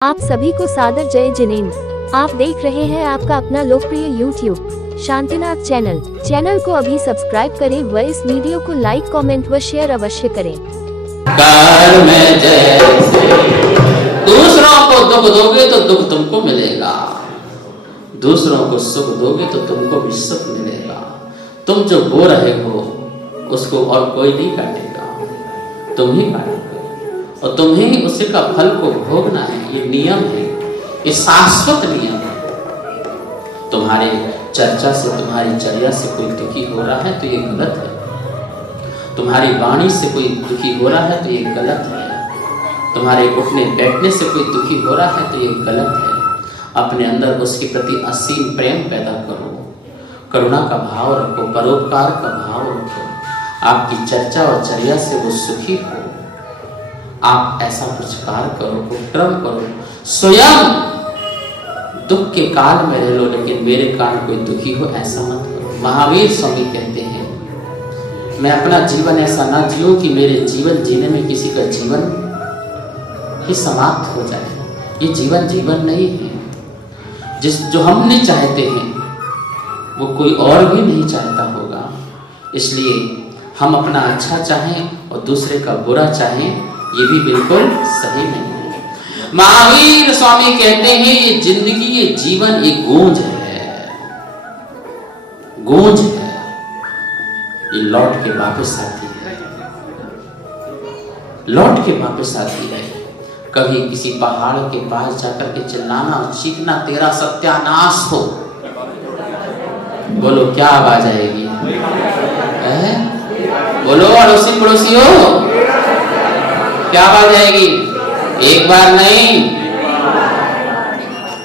आप सभी को सादर जय जिनेंद्र। आप देख रहे हैं आपका अपना लोकप्रिय YouTube शांतिनाथ चैनल को अभी सब्सक्राइब करें व इस वीडियो को लाइक कमेंट व शेयर अवश्य करें। काल में जैसे दूसरों को दुख दोगे तो दुख तुमको मिलेगा, दूसरों को सुख दोगे तो तुमको भी सुख मिलेगा। तुम जो बो रहे हो उसको और कोई नहीं काटेगा, तुम ही काटोगे और तुम्हें ही उसी का फल को भोगना है। ये नियम है, ये शाश्वत नियम है। तुम्हारे चर्चा से, तुम्हारी चर्या से कोई दुखी हो रहा है तो ये गलत है। तुम्हारी वाणी से कोई दुखी हो रहा है तो ये गलत है। तुम्हारे उठने बैठने से कोई दुखी हो रहा है तो ये गलत है। अपने अंदर उसके प्रति असीम प्रेम पैदा करो, करुणा का भाव रखो, परोपकार का भाव रखो। आपकी चर्चा और चर्या से वो सुखी हो। आप ऐसा कुछ कार्य करो, उपक्रम करो। स्वयं दुख के काल में रह लो लेकिन मेरे कारण कोई दुखी हो ऐसा मत करो। महावीर स्वामी कहते हैं मैं अपना जीवन ऐसा ना जीऊं कि मेरे जीवन जीने में किसी का जीवन ही समाप्त हो जाए। ये जीवन नहीं है। जो हम नहीं चाहते हैं वो कोई और भी नहीं चाहता होगा। इसलिए हम अपना अच्छा चाहें और दूसरे का बुरा चाहें, ये भी बिल्कुल सही नहीं है। महावीर स्वामी कहते हैं ये जिंदगी, ये जीवन एक गूंज है, गूंज है। ये लौट के वापस आती है, लौट के वापस आती है। कभी किसी पहाड़ के पास जाकर के चिल्लाना और चीखना तेरा सत्यानाश हो, बोलो क्या आवाज आएगी? बोलो अड़ोसी पड़ोसी हो, क्या आवाज आएगी? एक बार नहीं,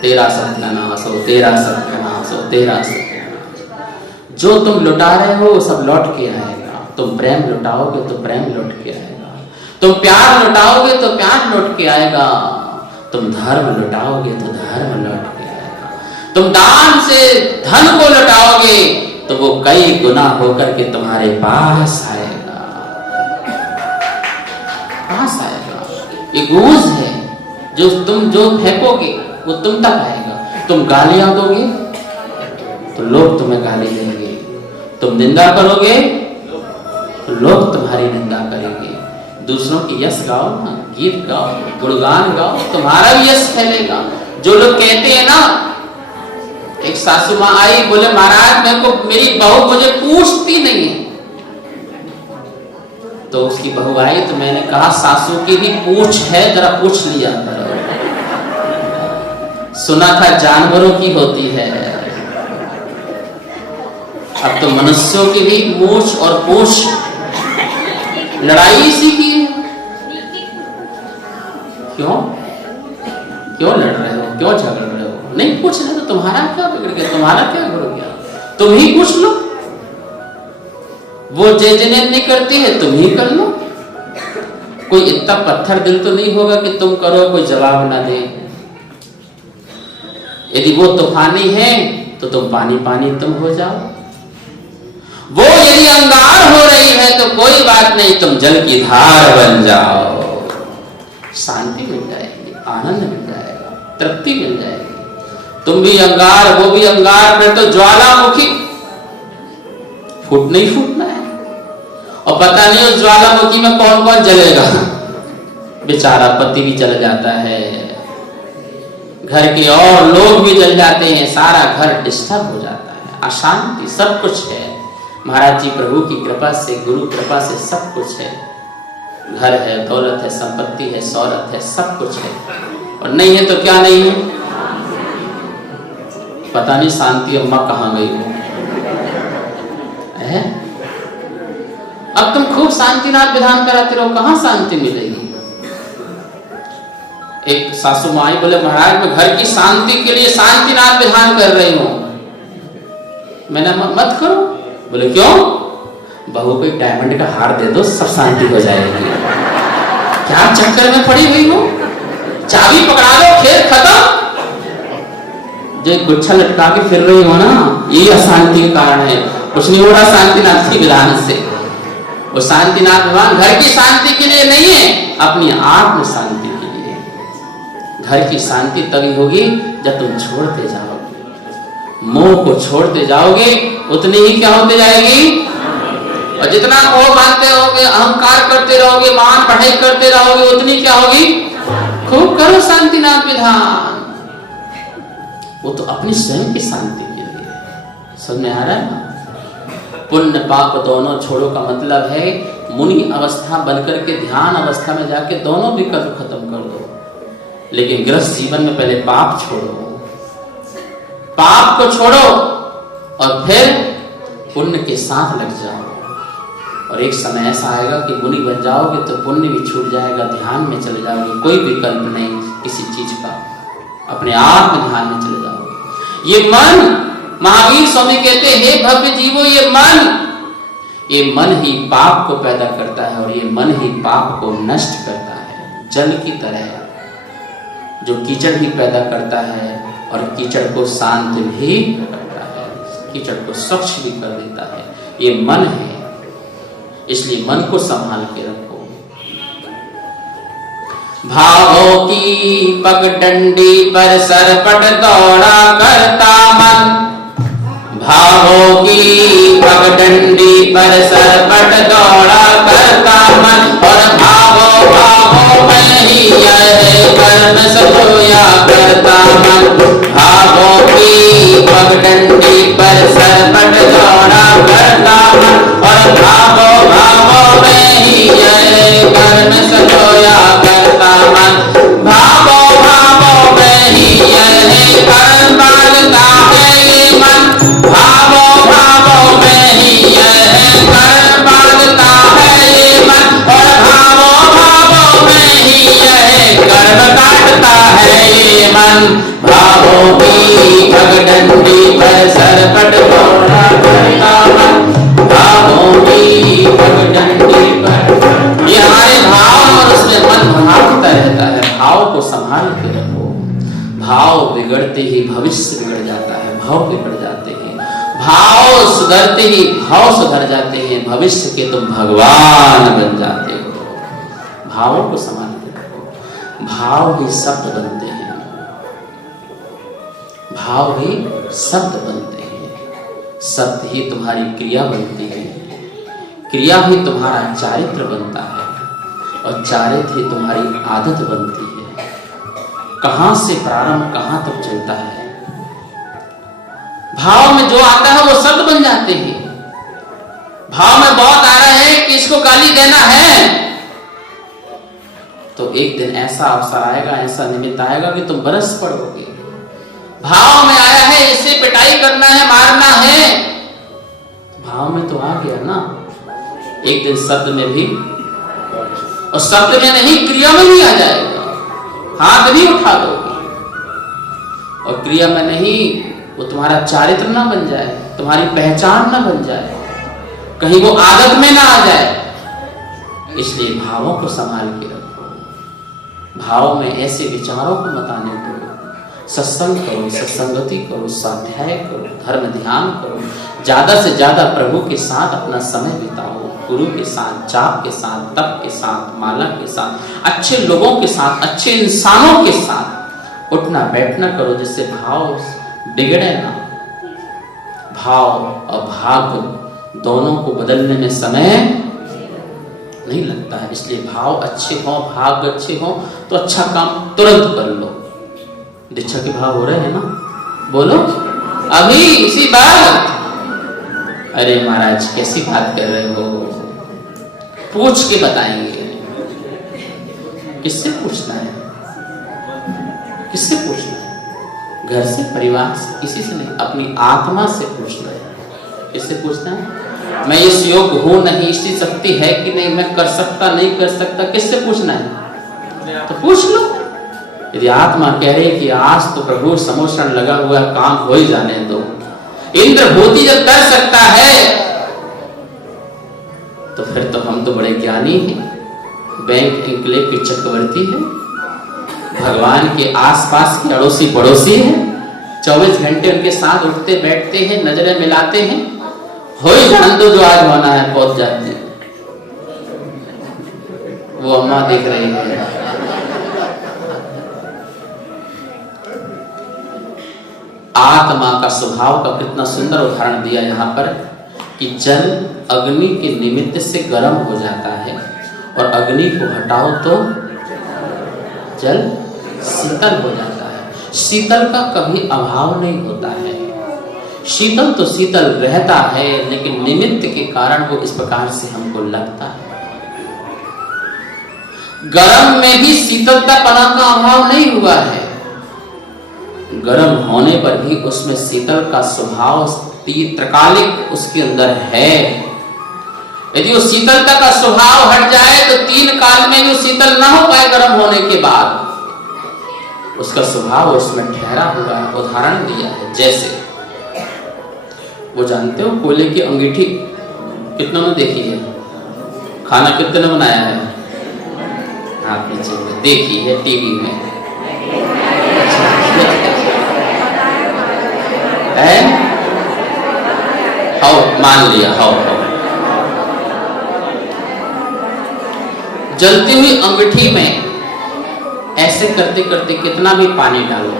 तेरा सत्यानाश हो, तेरा सत्यानाश हो, तेरा सत्यानाश। जो तुम लुटा रहे हो सब लौट के आएगा। तुम प्रेम लुटाओगे तो प्रेम लौट के आएगा। तुम प्यार लुटाओगे तो प्यार लौट के आएगा। तुम धर्म लुटाओगे तो धर्म लौट के आएगा। तुम दान से धन को लुटाओगे तो वो कई गुना होकर के तुम्हारे पास आएगा, पास आएगा। ये गूंज है, जो तुम जो फेंकोगे वो तुम तक आएगा। तुम गालियां दोगे तो लोग तुम्हें गाली देंगे, तुम निंदा करोगे तो लोग तुम्हारी निंदा करेंगे। दूसरों की यश गाओ ना, गीत गाओ, गुणगान गाओ, तुम्हारा भी यश फैलेगा। जो लोग कहते हैं ना, एक सासू माँ आई, बोले महाराज मेरे को मेरी बहू मुझे पूछती नहीं है। तो उसकी बहू आई तो मैंने कहा सासू की भी पूछ है, जरा पूछ लिया करो। सुना था जानवरों की होती है, अब तो मनुष्यों की भी मूछ और पूछ लड़ाई इसी की है। क्यों क्यों लड़ रहे हो, क्यों झगड़ रहे हो? नहीं पूछ रहे तो तुम्हारा क्या बिगड़ गया, तुम्हारा क्या हो गया? तुम ही पूछ लो। वो जय जिनेंद्र नहीं करती है, तुम ही कर लो। कोई इतना पत्थर दिल तो नहीं होगा कि तुम करो कोई जवाब ना दे। यदि वो तूफानी है तो तुम पानी पानी तुम हो जाओ। वो यदि अंगार हो रही है तो कोई बात नहीं, तुम जल की धार बन जाओ। शांति मिल जाएगी, आनंद मिल जाएगा, तृप्ति मिल जाएगी। तुम भी अंगार, वो भी अंगार, फिर तो ज्वालामुखी फूटना ही फूटना है। और पता नहीं उस ज्वालामुखी में कौन कौन जलेगा। बेचारा पति भी जल जाता है, घर के और लोग भी जल जाते हैं, सारा घर डिस्टर्ब हो जाता है, अशांति, सब कुछ है। महाराज जी प्रभु की कृपा से, गुरु कृपा से सब कुछ है। घर है, दौलत है, संपत्ति है, शौहरत है, सब कुछ है। और नहीं है तो क्या नहीं है? पता नहीं शांति अम्मा कहाँ गई हो है? अब तुम खूब शांतिनाथ विधान कराते रहो, कहाँ शांति मिलेगी? एक सासू माँ आई, बोले महाराज मैं घर की शांति के लिए शांतिनाथ विधान कर रही हूँ। मैंने मत करो। बोले क्यों? बहू को एक डायमंड का हार दे दो, सब शांति हो जाएगी। क्या चक्कर में पड़ी हुई हो? चाबी पकड़ा दो, खेल खत्म। जो गुच्छा लटका के फिर रही हो ना, ये अशांति के कारण है। कुछ नहीं हो रहा शांतिनाथ के विधान से। वो शांतिनाथ विधान घर की शांति के लिए नहीं है, अपनी आत्म शांति के लिए। घर की शांति तभी होगी जब तुम छोड़ते जाओगे, मोह को छोड़ते जाओगे, उतनी ही क्या होते जाएगी। और जितना मोह मानते रहोगे, अहंकार करते रहोगे, मान पढ़ाई करते रहोगे, उतनी क्या होगी। खूब करो शांतिनाथ विधान, वो तो अपनी स्वयं की शांति के लिए। समझ में आ रहा है ना। पुण्य पाप दोनों छोड़ो का मतलब है मुनि अवस्था बनकर के ध्यान अवस्था में जाके दोनों विकल्प खत्म कर दो। लेकिन गृहस्थ जीवन में पहले पाप छोड़ो, पाप को छोड़ो और फिर पुण्य के साथ लग जाओ। और एक समय ऐसा आएगा कि मुनि बन जाओगे तो पुण्य भी छूट जाएगा, ध्यान में चले जाओगे, कोई विकल्प नहीं किसी चीज का, अपने आप में ध्यान में चले जाओगे। ये मन, महावीर स्वामी कहते हैं, हे भव्य जीवो, ये मन ही पाप को पैदा करता है और ये मन ही पाप को नष्ट करता है। जल की तरह जो कीचड़ भी पैदा करता है और कीचड़ को शांत भी करता है, कीचड़ को स्वच्छ भी कर देता है, ये मन है। इसलिए मन को संभाल के रखो। भावों की पगडंडी पर सरपट दौड़ा करता मन, भावों की पगडंडी पर सरपट दौड़ा करता मन, और भावों भावों में ही यह कर्म सजोया करता मन। भावों की पगडंडी पर सरपट दौड़ा करता मन, और भावों भावों में ही यह कर्म सजोया करता मन। भावों भावों में ही यह कर्म पालता है ये मन, भावों भावों में ही यह कर्म पालता है ये मन, और भावों भावों में ही यह कर्म काटता है ये मन। भावों की पगडंडी पर सरपट दौड़ा करता मन, भावों की पगडंडी पर। ये हमारे भाव और उसमें मन भागता रहता है। भाव को संभाल के रखो, भाव बिगड़ते ही भविष्य बिगड़ जाता है, भाव बिगड़ जाते हैं, भाव सुधरते ही भाव सुधर जाते हैं, भविष्य के तुम भगवान बन जाते हो। भावों को संभाल के रखो। भाव ही शब्द बनते हैं, भाव ही शब्द बनते हैं, शब्द ही तुम्हारी क्रिया बनती है, क्रिया ही तुम्हारा चारित्र बनता है, और चारित्र ही तुम्हारी आदत बनती है। कहां से प्रारंभ कहां तक चलता है। भाव में जो आता है वो शब्द बन जाते हैं। भाव में बहुत आ रहा है कि इसको गाली देना है, तो एक दिन ऐसा अवसर आएगा, ऐसा निमित्त आएगा कि तुम बरस पड़ोगे। भाव में आया है इसे पिटाई करना है, मारना है, भाव में तो आ गया ना। एक दिन शब्द में भी, और शब्द में नहीं क्रिया में भी आ जाएगा। हाथ भी उठा दोगे और क्रिया में नहीं, वो तुम्हारा चारित्र ना बन जाए, तुम्हारी पहचान ना बन जाए, कहीं वो आदत में ना आ जाए। इसलिए भावों को संभाल के रखो। भाव में ऐसे विचारों को मत आने दो। सत्संग करो, सत्संगति करो, स्वाध्याय करो, धर्म ध्यान करो, ज्यादा से ज्यादा प्रभु के साथ अपना समय बिताओ, गुरु के साथ, जाप के साथ, तप के साथ, माला के साथ, अच्छे लोगों के साथ, अच्छे इंसानों के साथ उठना बैठना करो, जिससे भाव बिगड़े ना। भाव और भाग दोनों को बदलने में समय नहीं लगता है। इसलिए भाव अच्छे हो, भाग अच्छे हो तो अच्छा काम तुरंत कर लो। दीक्षा के भाव हो रहे हैं ना, बोलो अभी इसी बात। अरे महाराज कैसी बात कर रहे हो, पूछ के बताएंगे। किससे पूछना है, किससे पूछना है? घर से, परिवार से, किसी से नहीं, अपनी आत्मा से पूछना है। किससे पूछना है? मैं इस योग्य हूं नहीं, इसकी शक्ति है कि नहीं, मैं कर सकता नहीं कर सकता, किससे पूछना है? तो पूछ लो। यदि आत्मा कह रही कि आज तो प्रभु समोषण लगा हुआ काम हो ही जाने दो, इंद्र भूति जब कर सकता है तो फिर तो हम तो बड़े ज्ञानी हैं, बैंक इंक्लेव के चक्रवर्ती हैं, भगवान के आसपास के अड़ोसी पड़ोसी हैं, 24 घंटे उनके साथ उठते बैठते हैं, नजरें मिलाते हैं, हो ही जान दो जो आज होना है, पहुंच जाते हैं। वो अम्मा देख रही है, आत्मा का स्वभाव का कितना सुंदर उदाहरण दिया यहाँ पर कि जल अग्नि के निमित्त से गर्म हो जाता है और अग्नि को हटाओ तो जल शीतल हो जाता है। शीतल का कभी अभाव नहीं होता है। शीतल तो शीतल रहता है, लेकिन निमित्त के कारण वो इस प्रकार से हमको लगता है। गर्म में भी शीतलतापना का अभाव नहीं हुआ है। गर्म होने पर भी उसमें शीतल का स्वभाव त्रिकालिक उसके अंदर है। यदि वो शीतलता का स्वभाव हट जाए तो 3 काल में भी शीतल ना हो पाए। गर्म होने के बाद उसका स्वभाव उसमें ठहरा हुआ है। उदाहरण दिया है, जैसे वो जानते हो कोयले की अंगीठी कितनों ने देखी है? खाना कितने ने बनाया है? आप नीचे में देखी है टीवी में है? हाउ मान लिया, हाउ जलती हुई अंगीठी में ऐसे करते करते कितना भी पानी डालो,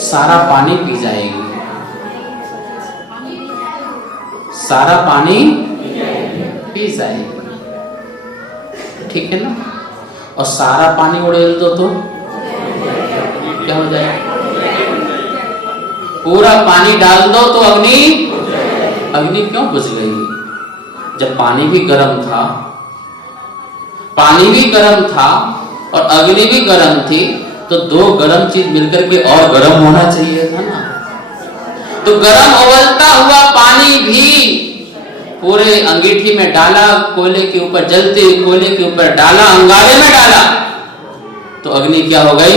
सारा पानी पी जाएगी। सारा पानी पी जाएगी, ठीक है ना? और सारा पानी उड़ेल दो तो क्या हो जाएगा? पूरा पानी डाल दो तो अग्नि क्यों बुझ गई? जब पानी भी गर्म था, पानी भी गर्म था और अग्नि भी गर्म थी, तो 2 गर्म चीज मिलकर के और गर्म होना चाहिए था ना। तो गर्म उबलता हुआ पानी भी पूरे अंगीठी में डाला, कोयले के ऊपर जलते कोयले के ऊपर डाला, अंगारे में डाला, तो अग्नि क्या हो गई?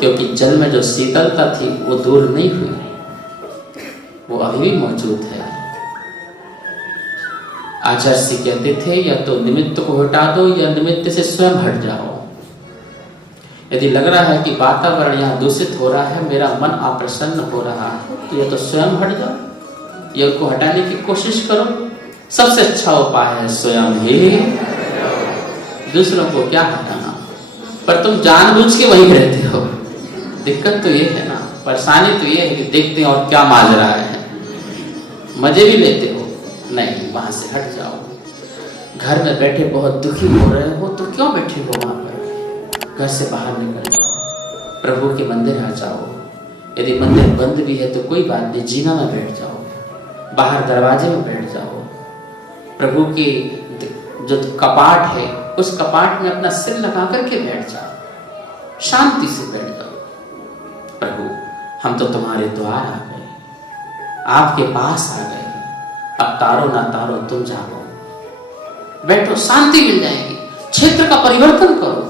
क्योंकि जल में जो शीतलता थी वो दूर नहीं हुई, वो अभी भी मौजूद है। आचार्य से कहते थे या तो निमित्त को हटा दो या निमित्त से स्वयं हट जाओ। यदि लग रहा है कि वातावरण यहाँ दूषित हो रहा है, मेरा मन अप्रसन्न हो रहा है, तो या तो स्वयं हट जाओ या उसको हटाने की कोशिश करो। सबसे अच्छा उपाय है स्वयं ही। दूसरों को क्या हटाना? पर तुम जानबूझ के वहीं रहते हो। दिक्कत तो ये है ना, परेशानी तो ये है कि देखते हैं और क्या माजरा है, मजे भी लेते हो नहीं, वहां से हट जाओ। घर में बैठे बहुत दुखी हो रहे हो तो क्यों बैठे हो वहां पर? घर से बाहर निकल जाओ, प्रभु के मंदिर आ जाओ। यदि मंदिर बंद भी है तो कोई बात नहीं, जीना में बैठ जाओ, बाहर दरवाजे में बैठ जाओ। प्रभु के जो कपाट है उस कपाट में अपना सिर लगा करके बैठ जाओ, शांति से बैठ जाओ। प्रभु हम तो तुम्हारे द्वार आ गए, आपके पास आ गए, अब तारो ना तारो तुम जाओ, बैठो, शांति मिल जाएगी। क्षेत्र का परिवर्तन करो।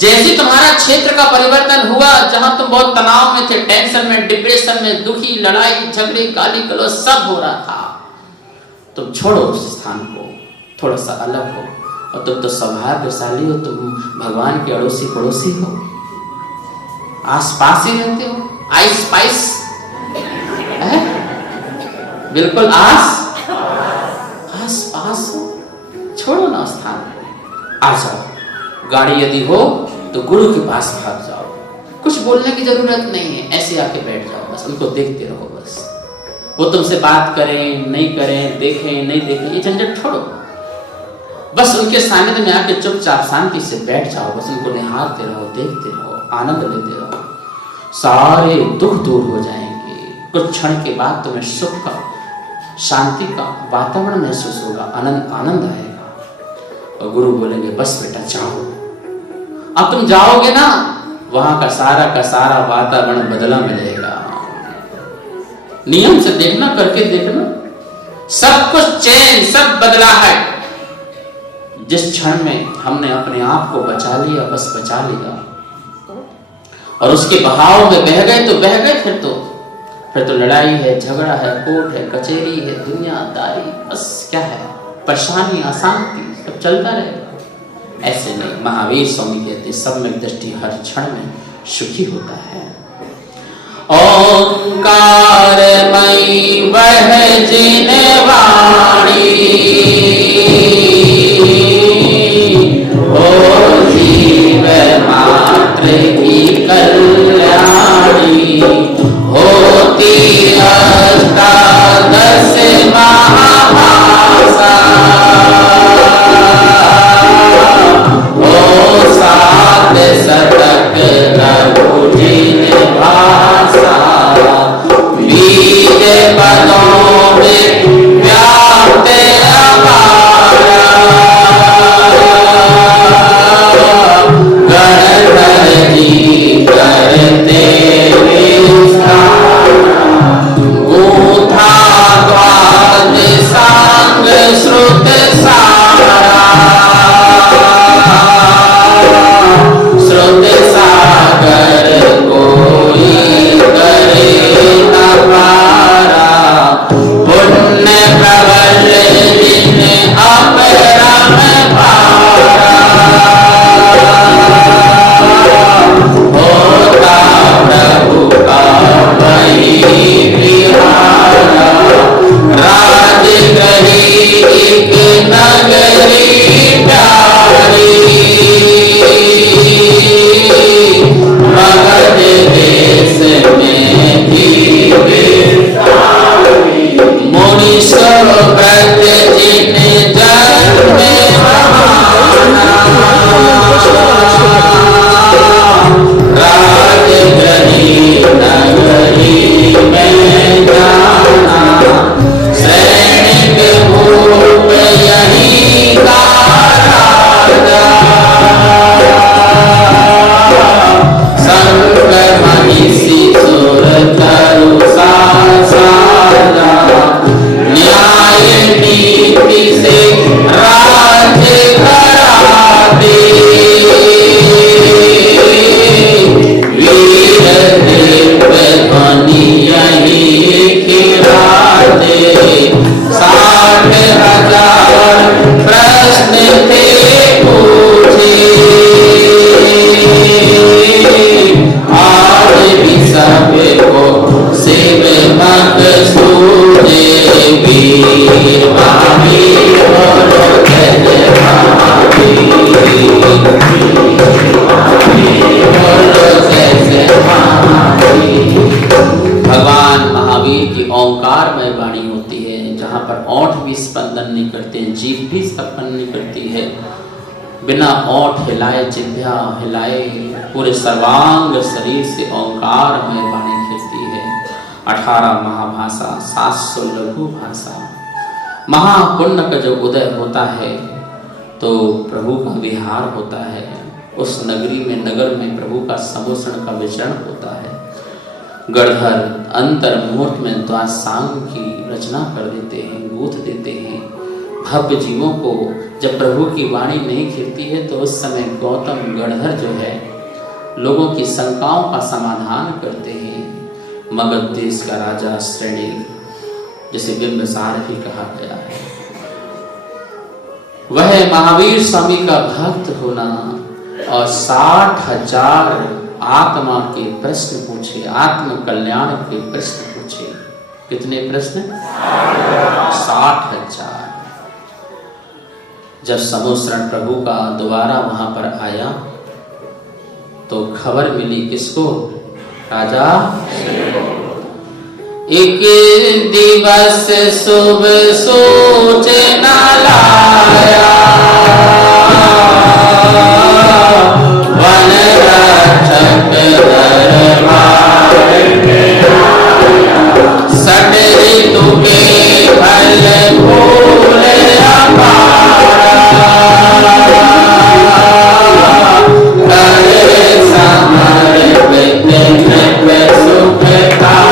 जैसे तुम्हारा क्षेत्र का परिवर्तन हुआ, जहां तुम बहुत तनाव में थे, टेंशन में, डिप्रेशन में, दुखी, लड़ाई झगड़े, गाली गलौज सब हो रहा था, तुम छोड़ो उस स्थान को, थोड़ा सा अलग हो। और तुम तो सौभाग्यशाली हो, तुम भगवान के अड़ोसी पड़ोसी हो, आसपास ही रहते हो, आइस पाइस है, बिल्कुल आस पास हो। छोड़ो ना स्थान, आ जाओ। गाड़ी यदि हो तो गुरु के पास भाग जाओ, कुछ बोलने की जरूरत नहीं है, ऐसे आके बैठ जाओ, बस उनको देखते रहो। बस वो तुमसे बात करें नहीं करें, देखें नहीं देखें, ये झंझट छोड़ो। बस उनके सानिध्य में आके चुपचाप शांति से बैठ जाओ, बस उनको निहारते रहो, देखते रहो, आनंद लेते रहो। सारे दुख दूर हो जाएंगे। कुछ क्षण के बाद तुम्हें सुख का, शांति का वातावरण महसूस होगा, आनंद आएगा। और गुरु बोलेंगे बस बेटा जाओ। अब तुम जाओगे ना, वहां का सारा वातावरण बदला मिलेगा। नियम से देखना, करके देखना, सब कुछ चेंज, सब बदला है। जिस क्षण में हमने अपने आप को बचा लिया, बस बचा लिया, और उसके बहाव में बह गए तो बह गए। फिर तो लड़ाई है, झगड़ा है, कोर्ट है, कचहरी है, दुनियादारी, बस क्या है, परेशानी, अशांति, सब चलता रहेगा। ऐसे नहीं, महावीर स्वामी कहते सम्यक दृष्टि हर क्षण में सुखी होता है। ओंकारमयी वह जिन वाणी, ओ जीव मात्र की कल्याणी। जिन भाषा, बीज पदों में व्याप्त अपारा, गणधर जी करते विस्तार, गूथा द्वाद सांग श्रुत सारा, श्रुत सागर कोई करे न पारा, पुण्य प्रबल जिन अपरम पारा, होता प्रभु का वही विहारा, राजगृही एक नगरी प्यारी, मगध देश में भी विस्तारी, मुनीश्वर व्रत जिन जग में बहाना, राजगृही नगरी में जाना, सैनिक भूप यही का राजा, संग महिषी सुर तरु साजा, न्याय नीति से राज्य कराते, वीर दिव्य ध्वनि यही खिलाते, 60,000 प्रश्न थे पूछे, आज भी सबको शिव मत सूझे, वीर महावीर बोलो जय महावीर, बोलो जय महावीर। भगवान महावीर की ओंकार में वाणी होती है, जहाँ पर ओंठ भी स्पंदन नहीं करते, जीभ भी स्पंदन नहीं करती है, बिना ओंठ हिलाए जिह्वा हिलाए पूरे सर्वांग शरीर से ओंकार में वाणी खिलती है। 18 महाभाषा, 700 लघु भाषा, महापुण्य का जो उदय होता है तो प्रभु का विहार होता है, उस नगरी में नगर में प्रभु का समोषण का विचरण होता है। गणधर अंतर मुहूर्त में द्वासांग की रचना कर देते हैं, गूंथ देते हैं। भव्य जीवों को जब प्रभु की वाणी नहीं खिलती है तो उस समय गौतम गणधर जो है लोगों की शंकाओं का समाधान करते हैं। मगध देश का राजा श्रेणी जिसे बिंबिसार भी कहा गया है, वह महावीर स्वामी का भक्त होना और 60,000 आत्मा के प्रश्न पूछे, आत्म कल्याण के प्रश्न पूछे। कितने प्रश्न? 60,000। जब समोषण प्रभु का दोबारा वहां पर आया तो खबर मिली किसको? राजा। एक दिवस शुभ सूचना लाया, वन रक्षक दरबार में आया, सट ऋतु के फल फूल अपारा, करे समर्पित नृत्य सुखकारा,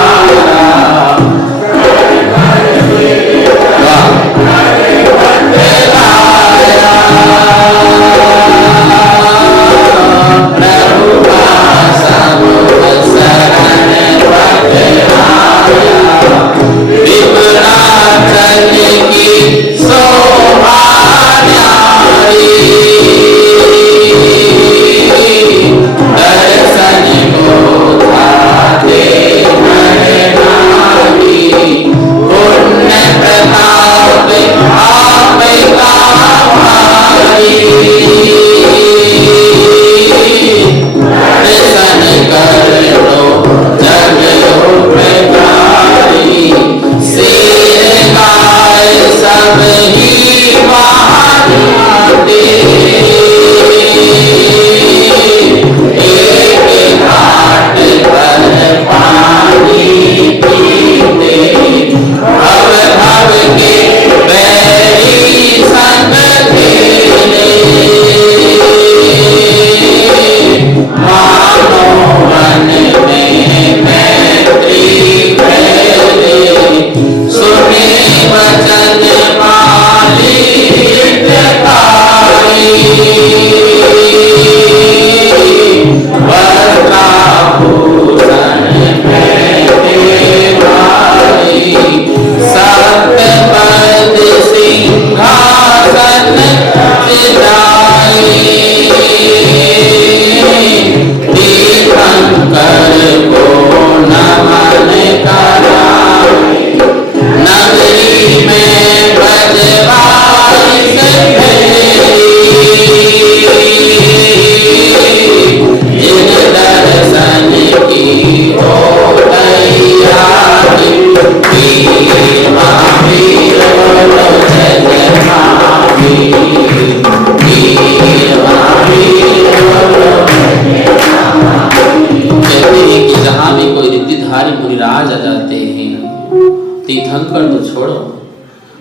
तीर्थंकर तो छोड़ो,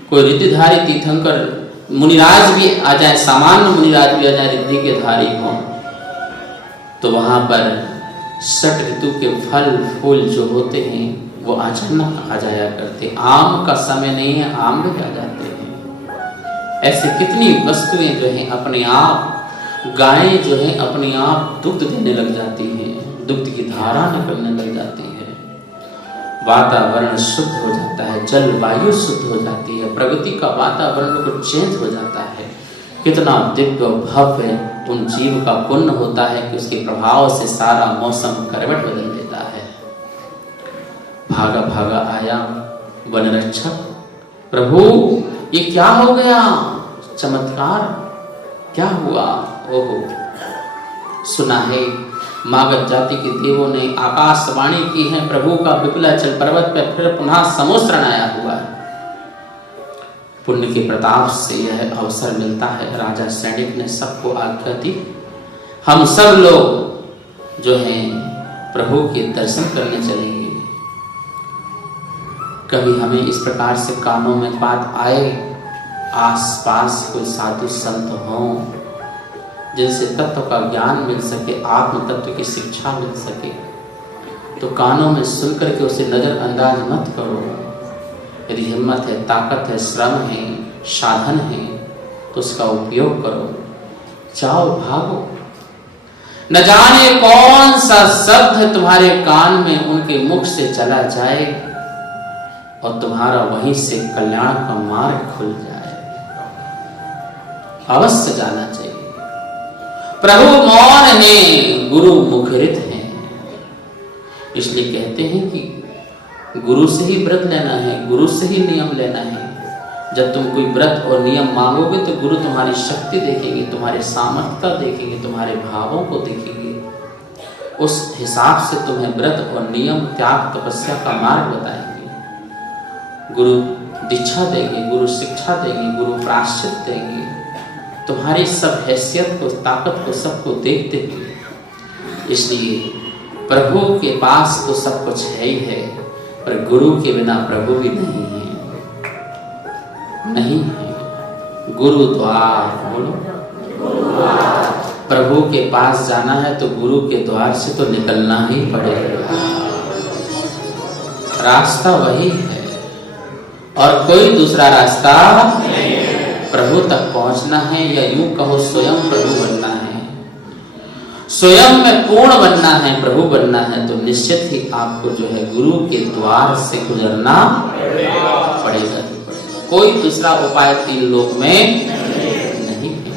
कोई रिद्धिधारी तीर्थंकर मुनिराज भी आ जाए, सामान्य मुनिराज भी आ जाए, रिद्धि के धारी हो, तो वहां पर षट ऋतु के फल फूल जो होते हैं वो अचानक आ जाया करते। आम का समय नहीं है, आम भी आ जाते हैं। ऐसे कितनी वस्तुएं जो हैं अपने आप, गायें जो हैं अपने आप दुग्ध देने लग जाती हैं, दुग्ध की धारा निकलने लग जाती है, वातावरण शुद्ध हो जाता है, जलवायु शुद्ध हो जाती है, प्रगति का वातावरण को चेंज हो जाता है। कितना दिव्य भव्य उन जीव का पुण्य होता है कि उसके प्रभाव से सारा मौसम करवट बदल देता है। भागा भागा आया वन रक्षक, प्रभु ये क्या हो गया, चमत्कार क्या हुआ? ओहो, सुना है मागध जाति के देवों ने आकाशवाणी की है, प्रभु का विपुलाचल पर्वत पर फिर पुनः समुद्रण आया हुआ है। पुण्य के प्रताप से यह अवसर मिलता है। राजा सैनिक ने सबको आज्ञा दी, हम सब लोग जो हैं प्रभु के दर्शन करने चलेंगे। कभी हमें इस प्रकार से कानों में बात आए, आसपास कोई साधु संत हों जिनसे तत्व का ज्ञान मिल सके, आत्म तत्व की शिक्षा मिल सके, तो कानों में सुन करके उसे नजरअंदाज मत करो। यदि हिम्मत है, ताकत है, श्रम है, साधन है, तो उसका उपयोग करो। जाओ, भागो। न जाने कौन सा शब्द तुम्हारे कान में उनके मुख से चला जाए और तुम्हारा वहीं से कल्याण का मार्ग खुल जाए। अवश्य जाना चाहिए। प्रभु मौन है, गुरु मुखरित है। इसलिए कहते हैं कि गुरु से ही व्रत लेना है, गुरु से ही नियम लेना है। जब तुम कोई व्रत और नियम मांगोगे तो गुरु तुम्हारी शक्ति देखेंगे, तुम्हारे सामर्थ्यता देखेंगे, तुम्हारे भावों को देखेंगे। उस हिसाब से तुम्हें व्रत और नियम, त्याग, तपस्या का मार्ग बताएंगे। गुरु दीक्षा देंगे, गुरु शिक्षा देंगे, गुरु प्रायश्चित देंगे। तुम्हारी सब हैसियत को, ताकत को, सबको देखते हैं। इसलिए प्रभु के पास तो सब कुछ है ही है, पर गुरु के बिना प्रभु भी नहीं है, नहीं है। गुरु द्वार, बोलो, प्रभु के पास जाना है तो गुरु के द्वार से तो निकलना ही पड़ेगा। रास्ता वही है और कोई दूसरा रास्ता नहीं। प्रभु तक पहुंचना है, या यूं कहो स्वयं प्रभु बनना है, स्वयं में पूर्ण बनना है, प्रभु बनना है, तो निश्चित ही आपको जो है गुरु के द्वार से गुजरना पड़ेगा। कोई दूसरा उपाय तीन लोक में नहीं है।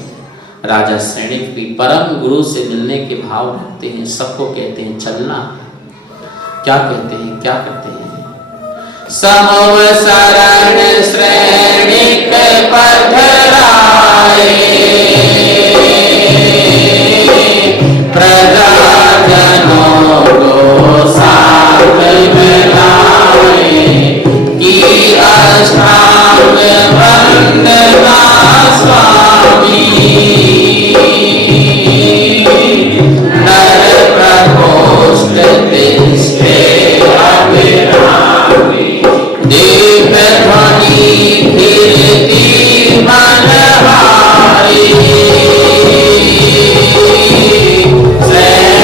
राजा सैनिक भी परम गुरु से मिलने के भाव रखते हैं, सबको कहते हैं चलना। क्या कहते हैं, क्या करते हैं? समव शरण श्रेणिक पथराए, प्रजा जनों को साथ मिलाए, की अष्टांग वंदना स्वामी, नर प्रकोष्ठ तिष्ठे अभिरामी, दिव्य ध्वनि कीर्ति मनहारी, श्रेष्ठ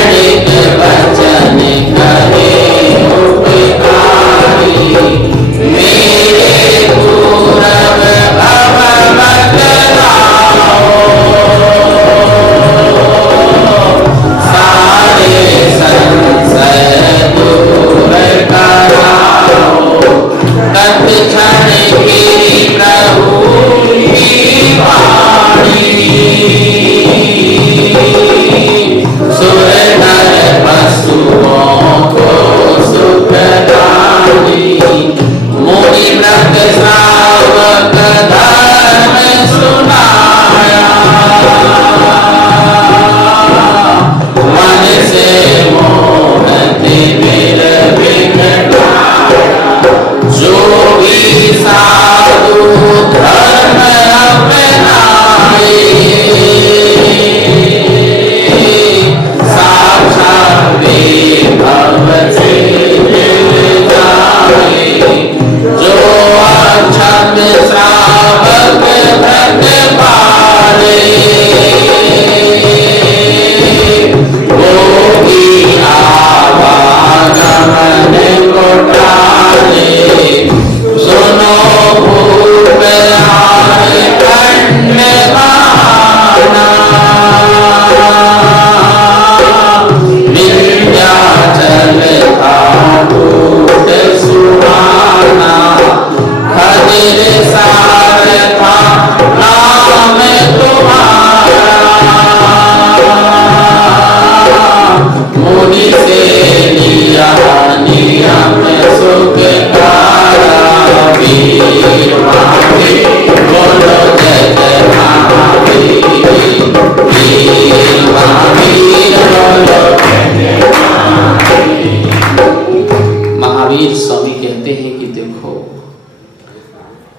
महावीर स्वामी कहते हैं कि देखो,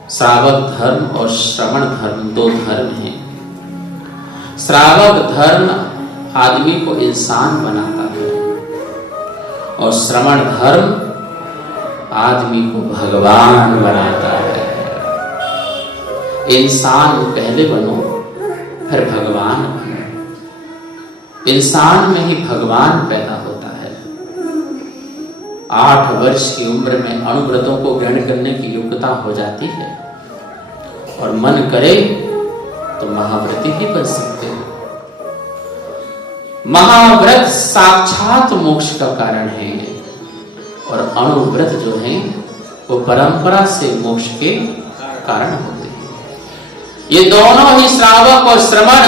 श्रावक धर्म और श्रवण धर्म दो धर्म हैं। श्रावक धर्म आदमी को इंसान बनाता है और श्रवण धर्म आदमी को भगवान बनाता है। इंसान पहले बनो, फिर भगवान बनो। इंसान में ही भगवान पैदा होता है। 8 वर्ष की उम्र में अणुव्रतों को ग्रहण करने की योग्यता हो जाती है और मन करे तो महाव्रती ही बन सकते हो। महाव्रत साक्षात मोक्ष का कारण है और अणुव्रत जो है वो परंपरा से मोक्ष के कारण होते हैं। ये दोनों ही श्रावक और श्रवण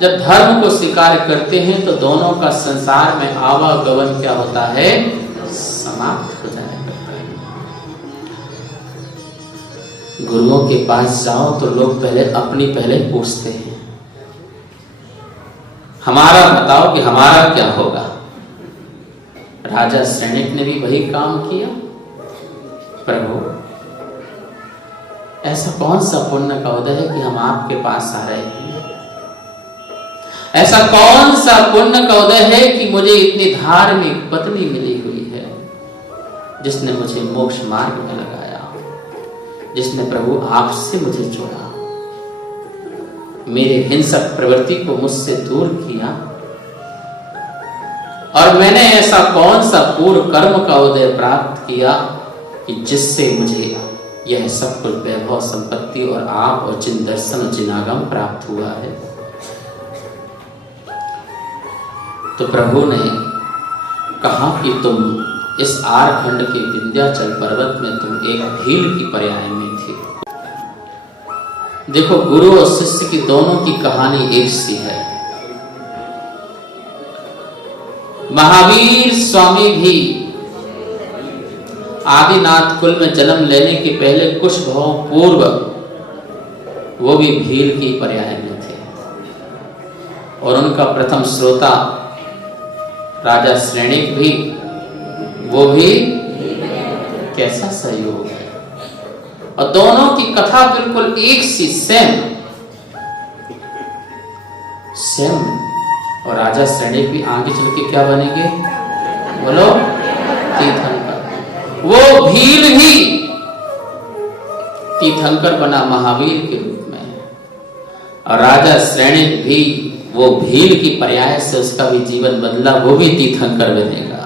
जब धर्म को स्वीकार करते हैं तो दोनों का संसार में आवागमन क्या होता है, समाप्त हो जाया करता है। गुरुओं के पास जाओ तो लोग पहले पूछते हैं, हमारा बताओ कि हमारा क्या होगा। राजा सैनिक ने भी वही काम किया। प्रभु, ऐसा कौन सा पुण्य का उदय है कि हम आपके पास आ रहे हैं? ऐसा कौन सा पुण्य का उदय है कि मुझे इतनी धार्मिक पत्नी मिली हुई है, जिसने मुझे मोक्ष मार्ग में लगाया, जिसने प्रभु आपसे मुझे जोड़ा, मेरे हिंसक प्रवृत्ति को मुझसे दूर किया, और मैंने ऐसा कौन सा पूर्व कर्म का उदय प्राप्त किया कि जिससे मुझे यह सब कुछ वैभव संपत्ति और आप और जिन दर्शन और जिनागम प्राप्त हुआ है। तो प्रभु ने कहा कि तुम इस आरखंड के विंध्याचल पर्वत में तुम एक भील की पर्याय में थे। देखो, गुरु और शिष्य की दोनों की कहानी एक सी है। महावीर स्वामी भी आदिनाथ कुल में जन्म लेने के पहले कुछ भाव पूर्व वो भी भील की पर्याय में थे और उनका प्रथम श्रोता राजा श्रेणिक भी, वो भी कैसा सहयोग है। और दोनों की कथा बिल्कुल एक सी, सेम। और राजा श्रेणिक भी आगे चल के क्या बनेंगे, बोलो, तीर्थंकर। वो भील भी तीर्थंकर बना महावीर के रूप में, और राजा श्रेणिक भी वो भील की पर्याय से उसका भी जीवन बदला, वो भी तीर्थंकर बनेगा।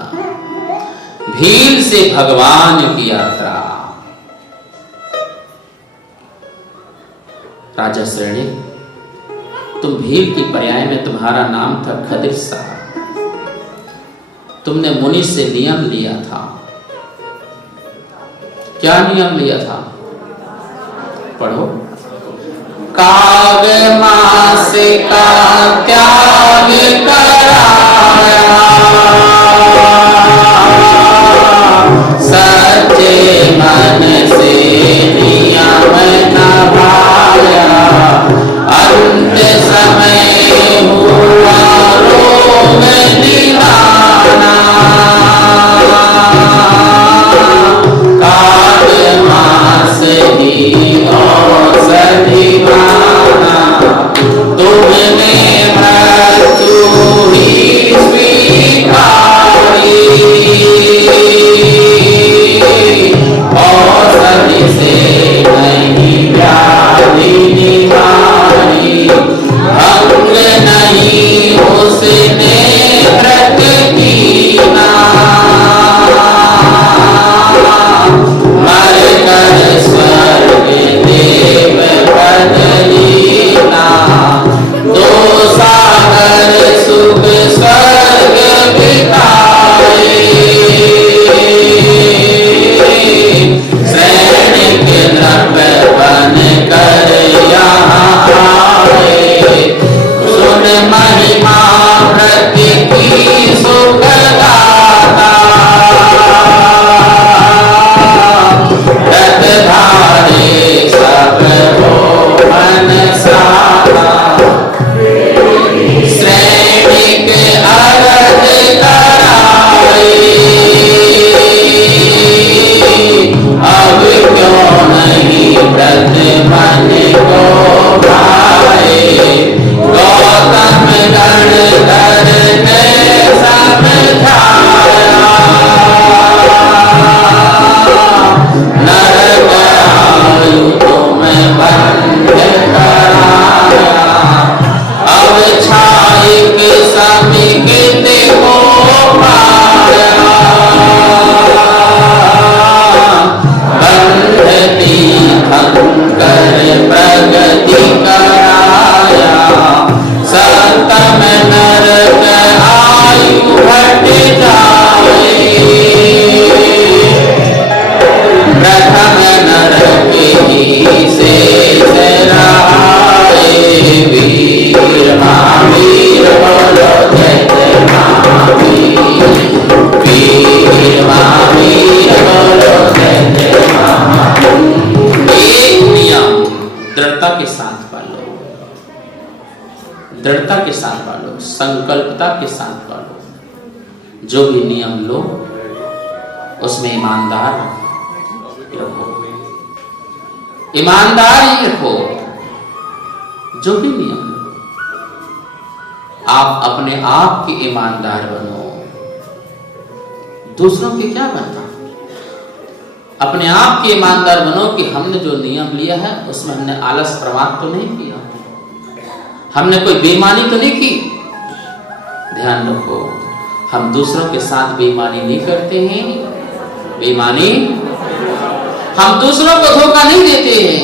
भील से भगवान की यात्रा। राजा श्रेणिक, तुम भील की पर्याय में तुम्हारा नाम था खदिर साहब। तुमने मुनि से नियम लिया था। क्या नियम लिया था? पढ़ो। काग मास का त्याग कराया, सच्चे मन से नियम निभाया, अंत समय हुआ रोग निदाना, काग मास की औषधि माना, तुमने मृत्यु ही स्वीकार जो भी नियम लो उसमें ईमानदार रहो, ईमानदार ही रखो। जो भी नियम लो आप अपने आप के ईमानदार बनो, दूसरों के क्या बनना। अपने आप के ईमानदार बनो कि हमने जो नियम लिया है उसमें हमने आलस प्रमाद तो नहीं किया, हमने कोई बेईमानी तो नहीं की। ध्यान रखो, हम दूसरों के साथ बेईमानी नहीं करते हैं, बेईमानी हम दूसरों को धोखा नहीं देते हैं,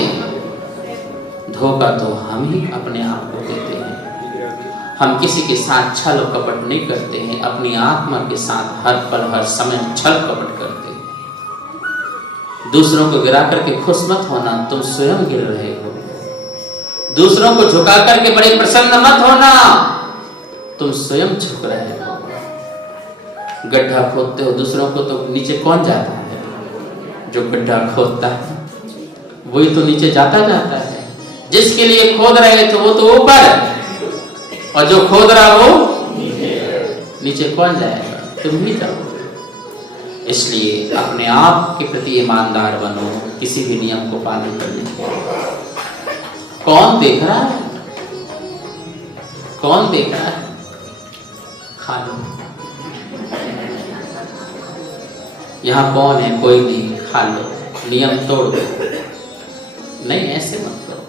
धोखा तो हम ही अपने आप को देते हैं। हम किसी के साथ छल और कपट नहीं करते हैं, अपनी आत्मा के साथ हर पल हर समय छल कपट करते हैं। दूसरों को गिरा करके खुश मत होना, तुम स्वयं गिर रहे हो। दूसरों को झुका करके बड़े प्रसन्न मत होना, तुम स्वयं झुक रहे हो। गड्ढा खोदते हो दूसरों को तो नीचे कौन जाता है? जो गड्ढा खोदता है वही तो नीचे जाता जाता है। जिसके लिए खोद रहे थे वो तो ऊपर, और जो खोद रहा वो नीचे कौन जाएगा? तुम ही जाओगे। इसलिए अपने आप के प्रति ईमानदार बनो, किसी भी नियम को पालन करने के। कौन देख रहा है? कौन देख रहा है? खा लो। यहां कौन है? कोई नहीं, खा लो, नियम तोड़ दो। नहीं, ऐसे मत करो,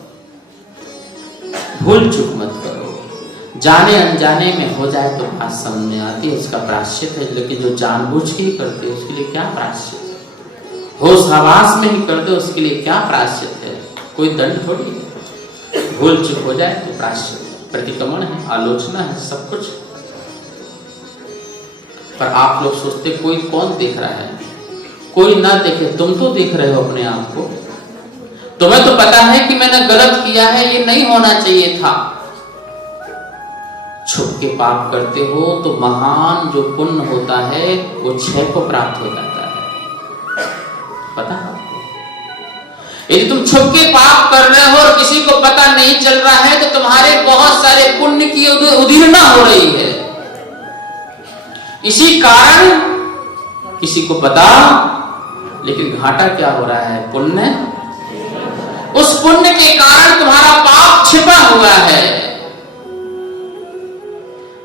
भूल चूक मत करो। जाने अनजाने में हो जाए तो बात समझ में आती है, उसका प्रायश्चित है। लेकिन जो जानबूझ के ही करते हैं उसके लिए क्या प्रायश्चित है? होश हवास में ही करते उसके लिए क्या प्रायश्चित है? कोई दंड थोड़ी है। भूल चूक हो जाए तो प्रायश्चित, प्रतिक्रमण है, आलोचना है, सब कुछ। पर आप लोग सोचते कोई कौन देख रहा है? कोई ना देखे, तुम तो देख रहे हो अपने आप को। तुम्हें तो पता है कि मैंने गलत किया है, ये नहीं होना चाहिए था। छुप के पाप करते हो तो महान जो पुण्य होता है वो क्षय को प्राप्त हो जाता है, पता है आपको? यदि तुम छुप के पाप कर रहे हो और किसी को पता नहीं चल रहा है तो तुम्हारे बहुत सारे पुण्य की उदीर्णा हो रही है। इसी कारण किसी को पता, लेकिन घाटा क्या हो रहा है? पुण्य, उस पुण्य के कारण तुम्हारा पाप छिपा हुआ है।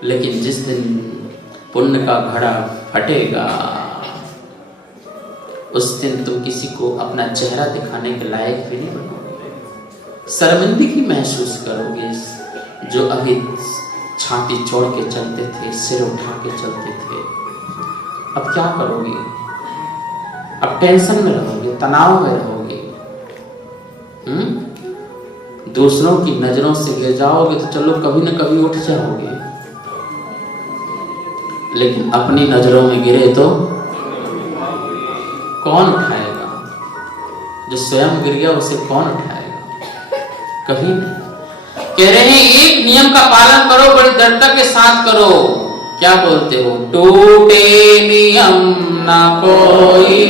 लेकिन जिस दिन पुण्य का घड़ा फटेगा उस दिन तुम किसी को अपना चेहरा दिखाने के लायक भी नहीं बनोगे। शर्मिंदगी महसूस करोगे। जो अभी छाती छोड़ के चलते थे, सिर उठा के चलते थे, अब क्या करोगे? अब टेंशन में रहोगे, तनाव में रहोगे। दूसरों की नजरों से गिर जाओगे तो चलो कभी न कभी उठ जाओगे, लेकिन अपनी नजरों में गिरे तो कौन उठाएगा? जो स्वयं गिर गया उसे कौन उठाएगा? कभी नहीं। कह रहे हैं एक नियम का पालन करो, बड़ी दृढ़ता के साथ करो। क्या बोलते हो? टूटे नियम ना कोई,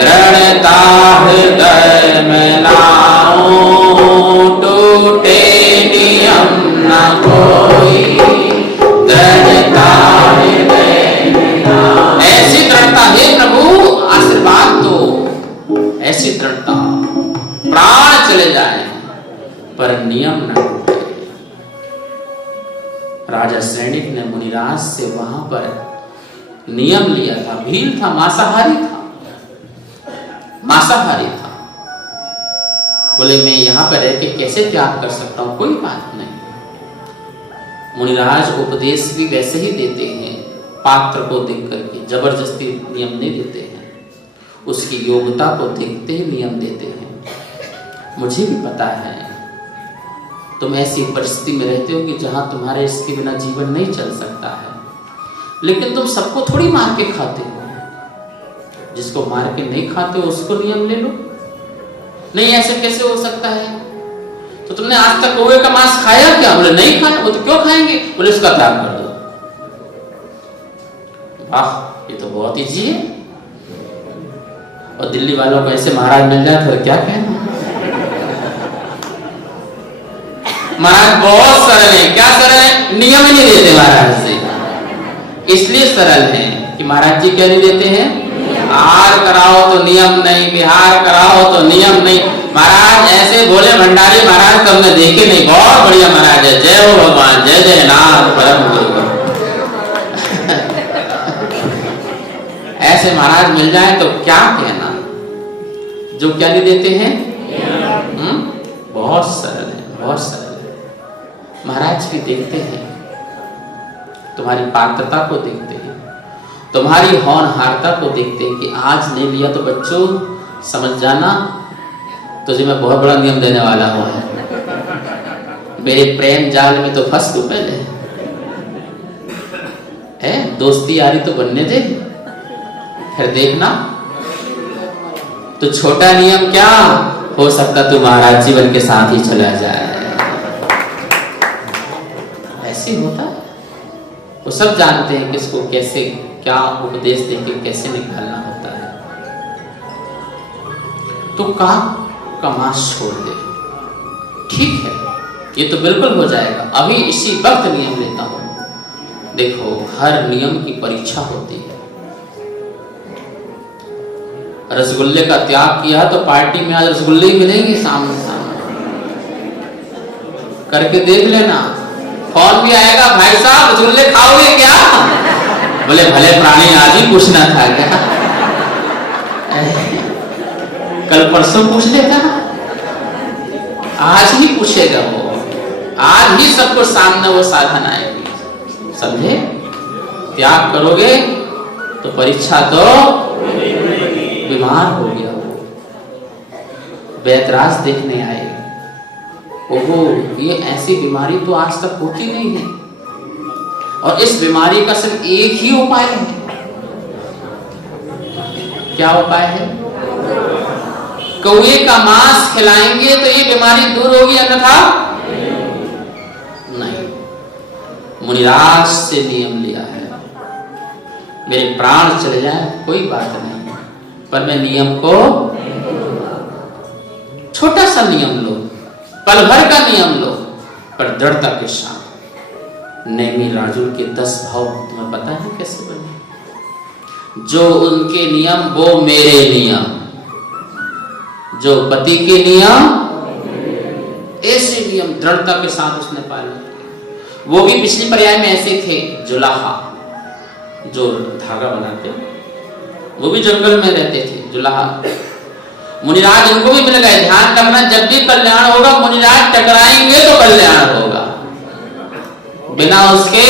दृढ़ता हृदय में लाओ। टूटे नियम ना कोई, दृढ़ता हृदय में लाओ। ऐसी दृढ़ता है प्रभु, आशीर्वाद दो। ऐसी दृढ़ता, प्राण चले जाए पर नियम न टूटे। राजा सैनिक ने मुनिराज से वहां पर नियम लिया था, भील था, मांसाहारी था, मांसाहारी था। बोले मैं यहां पर रह के कैसे त्याग कर सकता हूं? कोई बात नहीं। मुनिराज उपदेश भी वैसे ही देते हैं, पात्र को देख करके, जबरदस्ती नियम नहीं देते हैं, उसकी योग्यता को देखते ही नियम देते हैं। मुझे भी पता है तुम ऐसी परिस्थिति में रहते हो कि जहां तुम्हारे इसके बिना जीवन नहीं चल सकता है, लेकिन तुम सबको थोड़ी मार के खाते हो। जिसको मार के नहीं खाते हो उसको नियम ले लो। नहीं, ऐसे कैसे हो सकता है? तो तुमने आज तक कौवे का मांस खाया क्या? बोले नहीं खाया। वो तो क्यों खाएंगे? बोले उसका त्याग कर दो। वाह, ये तो बहुत इजी है। और दिल्ली वालों को ऐसे महाराज मिल जाए तो क्या कहना? महाराज बहुत सरल है। क्या सरल है? नियम ही नहीं देते महाराज से। इसलिए सरल हैं कि महाराज जी क्या नहीं देते हैं, आहार कराओ तो नियम नहीं, विहार कराओ तो नियम नहीं। महाराज ऐसे बोले भंडारी महाराज तो हमने देखे नहीं, बहुत बढ़िया महाराज है, जय हो भगवान, जय जय नाथ परम गुरु। ऐसे महाराज मिल जाए तो क्या कहना, जो क्या नहीं देते हैं। बहुत सरल है, बहुत सरल है। महाराज भी देखते हैं, तुम्हारी पात्रता को देखते हैं, तुम्हारी होनहारता को देखते हैं कि आज नहीं लिया तो बच्चों समझ जाना तुझे मैं बहुत बड़ा नियम देने वाला हूं, मेरे प्रेम जाल में तो फंस तू पहले है, दोस्ती यारी तो बनने दे, फिर देखना। तो छोटा नियम क्या हो सकता, तू महाराज जीवन के साथ ही चला जाए। ऐसे होता है, वो सब जानते हैं किसको कैसे क्या उपदेश देके कैसे निकालना होता है। तो काक का मांस छोड़ दे, ठीक है, ये तो बिल्कुल हो जाएगा। अभी इसी वक्त नियम लेता हूं। देखो, हर नियम की परीक्षा होती है। रसगुल्ले का त्याग किया तो पार्टी में आज रसगुल्ले ही मिलेंगे सामने सामने, करके देख लेना। फोन भी आएगा, भाई साहब रसगुल्ले खाओगे क्या? बोले भले प्राणी, आज ही पूछना था क्या, कल परसों पूछ लेता, आज ही पूछेगा वो, आज ही सबको सामने वो साधन आएगी, समझे? त्याग करोगे तो परीक्षा तो बीमार हो गया वो, बैतराज देखने आए, ओहो ये ऐसी बीमारी तो आज तक होती नहीं है, और इस बीमारी का सिर्फ एक ही उपाय है। क्या उपाय है? कौवे का मांस खिलाएंगे तो ये बीमारी दूर होगी, अन्यथा नहीं। मुनिराज से नियम लिया है, मेरे प्राण चले जाए कोई बात नहीं, पर मैं नियम को, छोटा सा नियम लो, पल भर का नियम लो, पर दृढ़ता के साथ। नेमी राजू के 10 भाव तुम्हें पता है कैसे बने? जो उनके नियम वो मेरे नियम, जो पति के नियम, ऐसे नियम दृढ़ता के साथ उसने पालन किया। वो भी पिछली पर्याय में ऐसे थे, जुलाहा जो धागा बनाते, वो भी जंगल में रहते थे, जुलाहा। मुनिराज उनको भी मिल गए। ध्यान रखना, जब भी कल्याण होगा मुनिराज टकराएंगे तो कल्याण होगा, बिना उसके।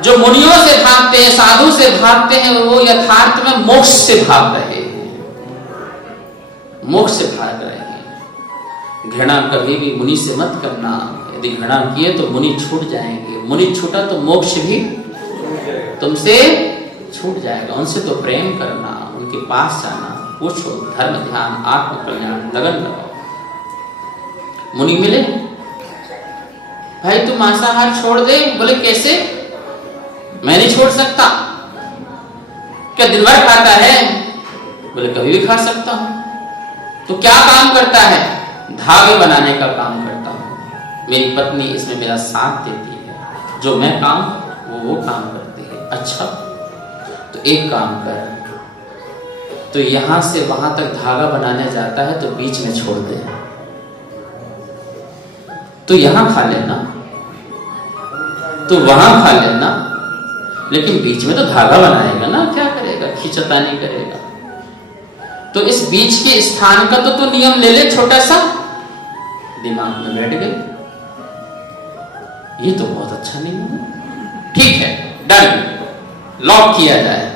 जो मुनियों से भागते हैं, साधु से भागते हैं, वो यथार्थ में मोक्ष से भाग रहे हैं, मोक्ष से भाग रहे हैं। घृणा कभी भी मुनि से मत करना, यदि घृणा किए तो मुनि छूट जाएंगे, मुनि छूटा तो मोक्ष भी तुमसे छूट जाएगा। उनसे तो प्रेम करना, उनके पास जाना, पूछो, धर्म ध्यान आत्म कल्याण लगन लगाओ। मुनि मिले, भाई तू मांसाहार छोड़ दे। बोले कैसे? मैं नहीं छोड़ सकता। क्या दिन भर खाता है? बोले कभी भी खा सकता हूं। तो क्या काम करता है? धागे बनाने का काम करता हूं। मेरी पत्नी इसमें मेरा साथ देती है, जो मैं काम वो काम करती है। अच्छा, तो एक काम कर, तो यहां से वहां तक धागा बनाने जाता है तो बीच में छोड़ दे, तो यहां खा लेना, तो वहां खा लेना, लेकिन बीच में तो धागा बनाएगा ना, क्या करेगा? खींचतानी करेगा। तो इस बीच के स्थान का तो तू नियम ले ले, छोटा सा। दिमाग में बैठ गई, ये तो बहुत अच्छा नियम है। ठीक है, डन, लॉक किया जाए।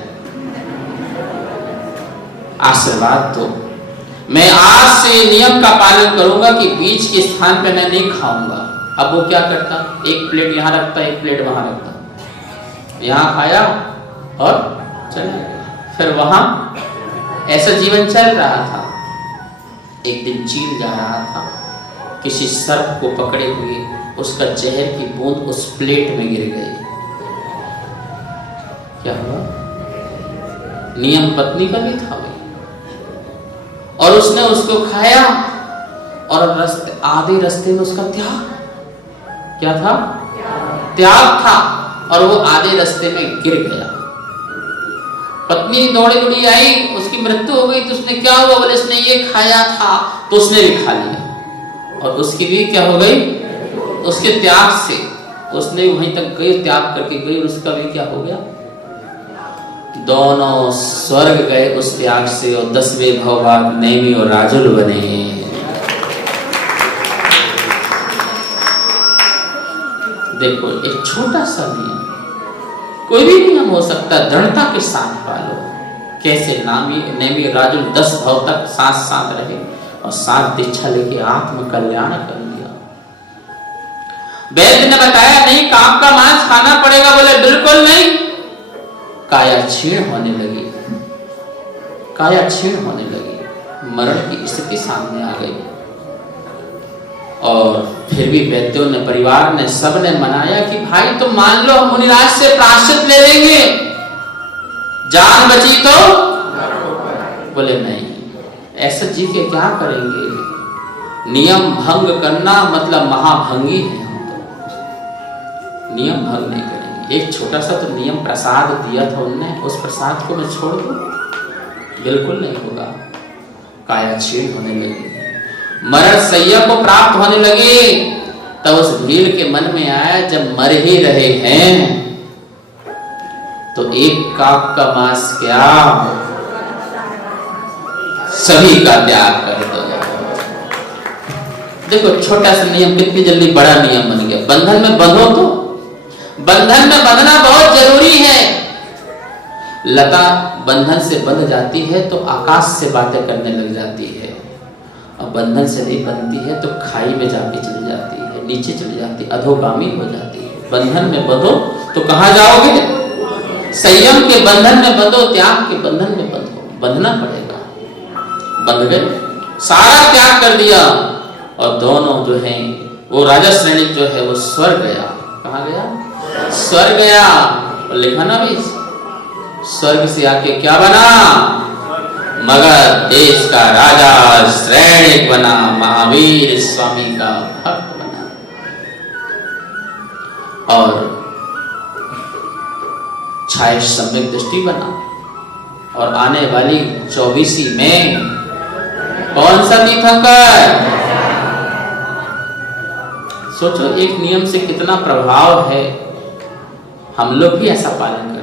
आशीर्वाद दो, मैं आज से नियम का पालन करूंगा कि बीच के स्थान पे मैं नहीं खाऊंगा। अब वो क्या करता? एक प्लेट यहां रखता, एक प्लेट वहां रखता, यहां खाया और चला गया। फिर वहां ऐसा जीवन चल रहा था। एक दिन चील जा रहा था, किसी सर्प को पकड़े हुए, उसका जहर की बूंद उस प्लेट में गिर गई। क्या हुआ? नियम पत्नी का भी था भाई, और उसने उसको खाया, और आधे रास्ते में उसका त्याग, क्या था? त्याग था। और वो आधे रास्ते में गिर गया। पत्नी दौड़ी दौड़ी आई, उसकी मृत्यु हो गई। तो उसने क्या हुआ, बोले इसने ये खाया था, तो उसने भी खा लिया और उसकी भी क्या हो गई, उसके त्याग से उसने वहीं तक गई, त्याग करके गई और उसका भी क्या हो गया, दोनों स्वर्ग गए उस त्याग से और 10वें भवभाग नेमी और राजुल बने। देखो एक छोटा सा नियम, कोई भी नियम हो सकता है, दृढ़ता के साथ पालो। कैसे नेमी राजुल 10 भव तक साथ साथ रहे और 7 दीक्षा लेके आत्म कल्याण कर लिया। वैद्य ने बताया नहीं काक का मांस खाना पड़ेगा, बोले बिल्कुल नहीं। काया क्षीण होने लगी, काया क्षीण होने लगी, मरण की स्थिति सामने आ गई। और फिर भी वैद्यों ने, परिवार ने, सबने मनाया कि भाई तो मान लो हम मुनिराज से प्रायश्चित ले लेंगे, जान बची तो। बोले नहीं, ऐसा जी के क्या करेंगे, नियम भंग करना मतलब महाभंगी है, हम तो नियम भंग नहीं करेंगे। एक छोटा सा तो नियम प्रसाद दिया था उनने, उस प्रसाद को मैं छोड़ दूं, बिल्कुल नहीं होगा। काया क्षीण होने लगी, मरण सैया को प्राप्त होने लगी। तब उस भील के मन में आया जब मर ही रहे हैं तो एक काक का मांस क्या, सभी का त्याग कर दो। देखो छोटा सा नियम कितनी जल्दी बड़ा नियम बन गया। बंधन में बंधो, तो बंधन में बंधना बहुत जरूरी है। लता बंधन से बंध जाती है तो आकाश से बातें करने लग जाती है, और बंधन से नहीं बनती है तो खाई में जाके चली जाती है, नीचे चली जाती है, अधोगामी हो जाती है। बंधन में बंधो तो कहां जाओगे, संयम के बंधन में बंधो, त्याग के बंधन में बंधो, बंधना पड़ेगा। बंध गए, सारा त्याग कर दिया और दोनों जो हैं वो राजा श्रेणी जो है वो स्वर्ग गया। कहां गया, स्वर्ग गया। और लिखा ना भाई, स्वर्ग से आके क्या बना, मगध देश का राजा श्रेणिक बना, महावीर स्वामी का भक्त बना। और छाया सम्यक दृष्टि बना। और आने वाली 24वीं में कौन सा तीर्थंकर, सोचो एक नियम से कितना प्रभाव है, हम लोग भी ऐसा पालन करें।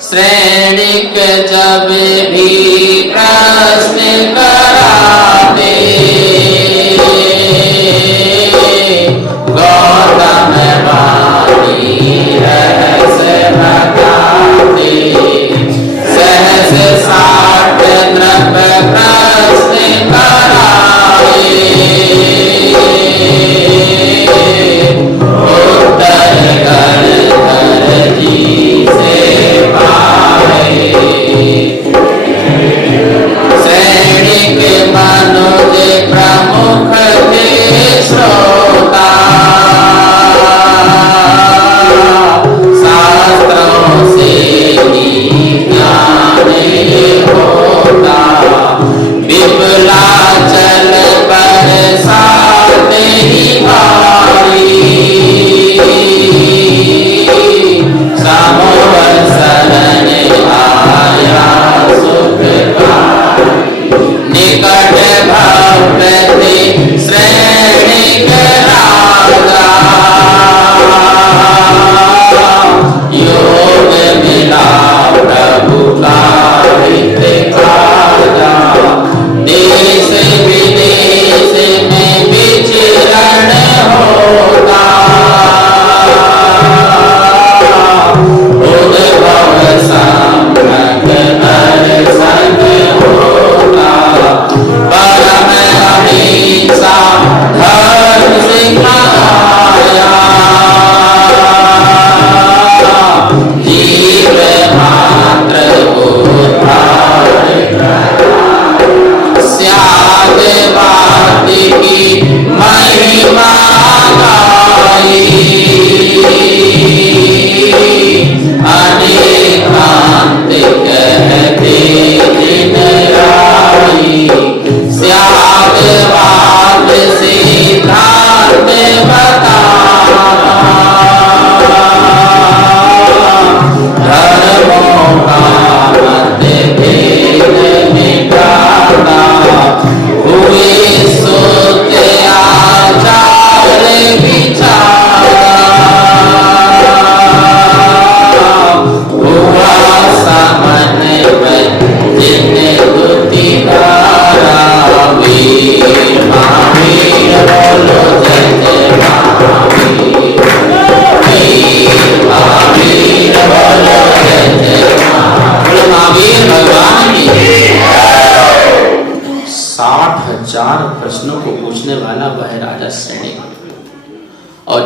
श्रेणिक जब भी प्रश्न कराते, गौतम वाणी रहस्य बताते, सहस 60 नृप प्रश्न कराए, उत्तर गण जी से पाए। श्रेणिक मनुज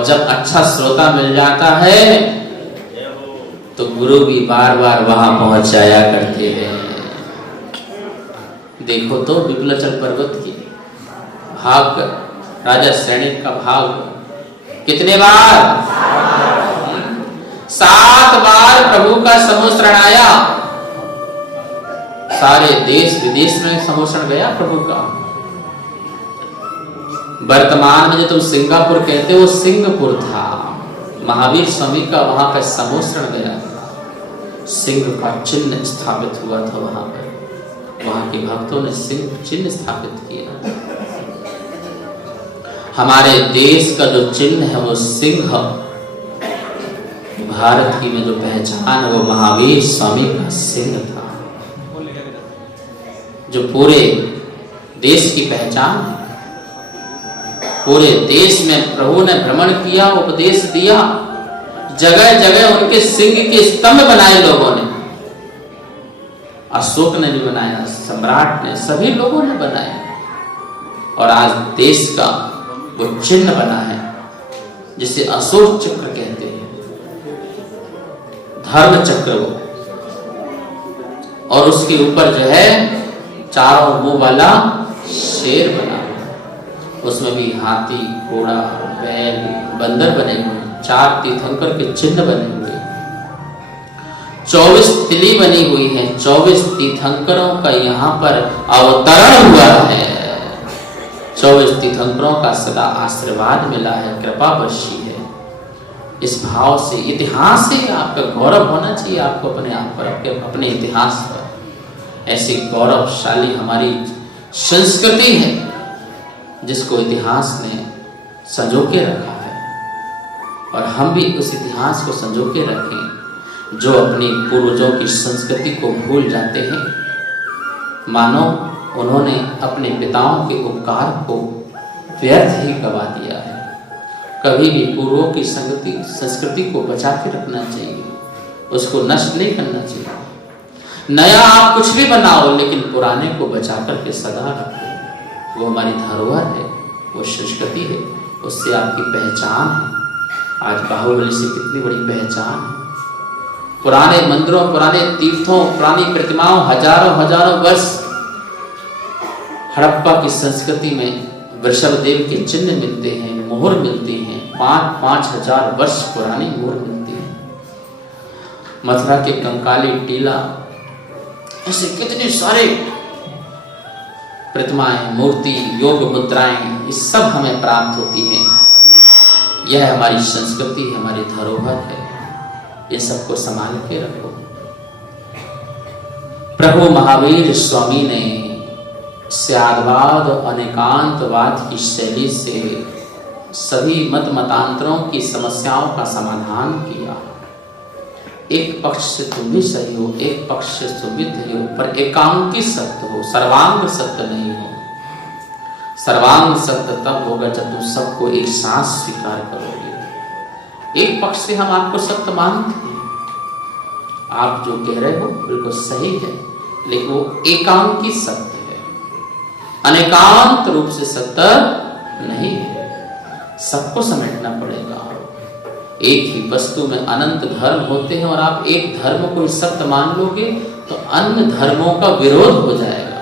और जब अच्छा श्रोता मिल जाता है तो गुरु भी बार बार वहां पहुंच जाया करते हैं। देखो तो विपुलाचल पर्वत की भाग, राजा सैनिक का भाग कितने बार? 7 बार प्रभु का समोसरण आया। सारे देश विदेश में समोसरण गया प्रभु का। वर्तमान में जो तुम सिंगापुर कहते हो, सिंगापुर था। महावीर स्वामी का वहां पर समोसरण गया था। सिंह का चिन्ह स्थापित हुआ था वहां पर। वहां के भक्तों ने सिंह चिन्ह स्थापित किया। हमारे देश का जो चिन्ह है वो सिंह। भारत की में जो पहचान है वो महावीर स्वामी का सिंह था, जो पूरे देश की पहचान है। पूरे देश में प्रभु ने भ्रमण किया, उपदेश दिया। जगह जगह उनके सिंह के स्तंभ बनाए लोगों ने। अशोक ने भी बनाया, सम्राट ने, सभी लोगों ने बनाया। और आज देश का वो चिन्ह बना है जिसे अशोक चक्र कहते हैं, धर्म चक्र वो। और उसके ऊपर जो है चारों मुंह वाला शेर बना हुआ। उसमें भी हाथी, घोड़ा, बैल, बंदर बने हुए। 4 तीर्थंकर के चिन्ह बने हुए। 24 तिली बनी हुई है। 24 तीर्थंकरों का यहाँ पर अवतरण हुआ है। 24 तीर्थंकरों का सदा आशीर्वाद मिला है, कृपा वर्षी है। इस भाव से, इतिहास से आपका गौरव होना चाहिए आपको अपने आप पर, अपने इतिहास पर। ऐसी गौरवशाली हमारी संस्कृति है जिसको इतिहास ने संजो के रखा है। और हम भी उस इतिहास को संजो के रखें। जो अपनी पूर्वजों की संस्कृति को भूल जाते हैं, मानो उन्होंने अपने पिताओं के उपकार को व्यर्थ ही गवा दिया है। कभी भी पूर्वों की संस्कृति को बचा के रखना चाहिए, उसको नष्ट नहीं करना चाहिए। नया आप कुछ भी बनाओ लेकिन पुराने को बचा करके सदा रखो। वो हमारी धरोहर है, वो संस्कृति है, उससे आपकी पहचान है। आज बाहुबली से कितनी बड़ी पहचान है। पुराने मंदिरों, पुराने तीर्थों, पुरानी प्रतिमाओं, हजारों वर्ष। हड़प्पा की संस्कृति में वृषभदेव के चिन्ह मिलते हैं, मोहर मिलती हैं। 5-5 हजार वर्ष पुरानी मोहर मिलती है। मथुरा के कंकाली टीला, ऐसे कितने सारे प्रतिमाएं, मूर्ति, योग मुद्राएं, ये सब हमें प्राप्त होती हैं। यह हमारी संस्कृति, हमारी धरोहर है। ये सबको संभाल के रखो। प्रभु महावीर स्वामी ने स्यादवाद और अनेकांतवाद की शैली से सभी मत मतांतरों की समस्याओं का समाधान किया। एक पक्ष से तुम भी सही हो, एक पक्ष से तुम भी सही हो, पर एकांकी सत्य हो, सर्वांग सत्य नहीं हो। सर्वांग सत्य तब होगा जब तुम सबको एक साथ स्वीकार करोगे। एक पक्ष से हम आपको सत्य मानते हैं, आप जो कह रहे हो बिल्कुल सही है, लेकिन वो एकांकी सत्य है, अनेकांत रूप से सत्य नहीं है। सबको समेटना पड़ेगा। एक ही वस्तु में अनंत धर्म होते हैं और आप एक धर्म को सत्य मान लोगे तो अन्य धर्मों का विरोध हो जाएगा।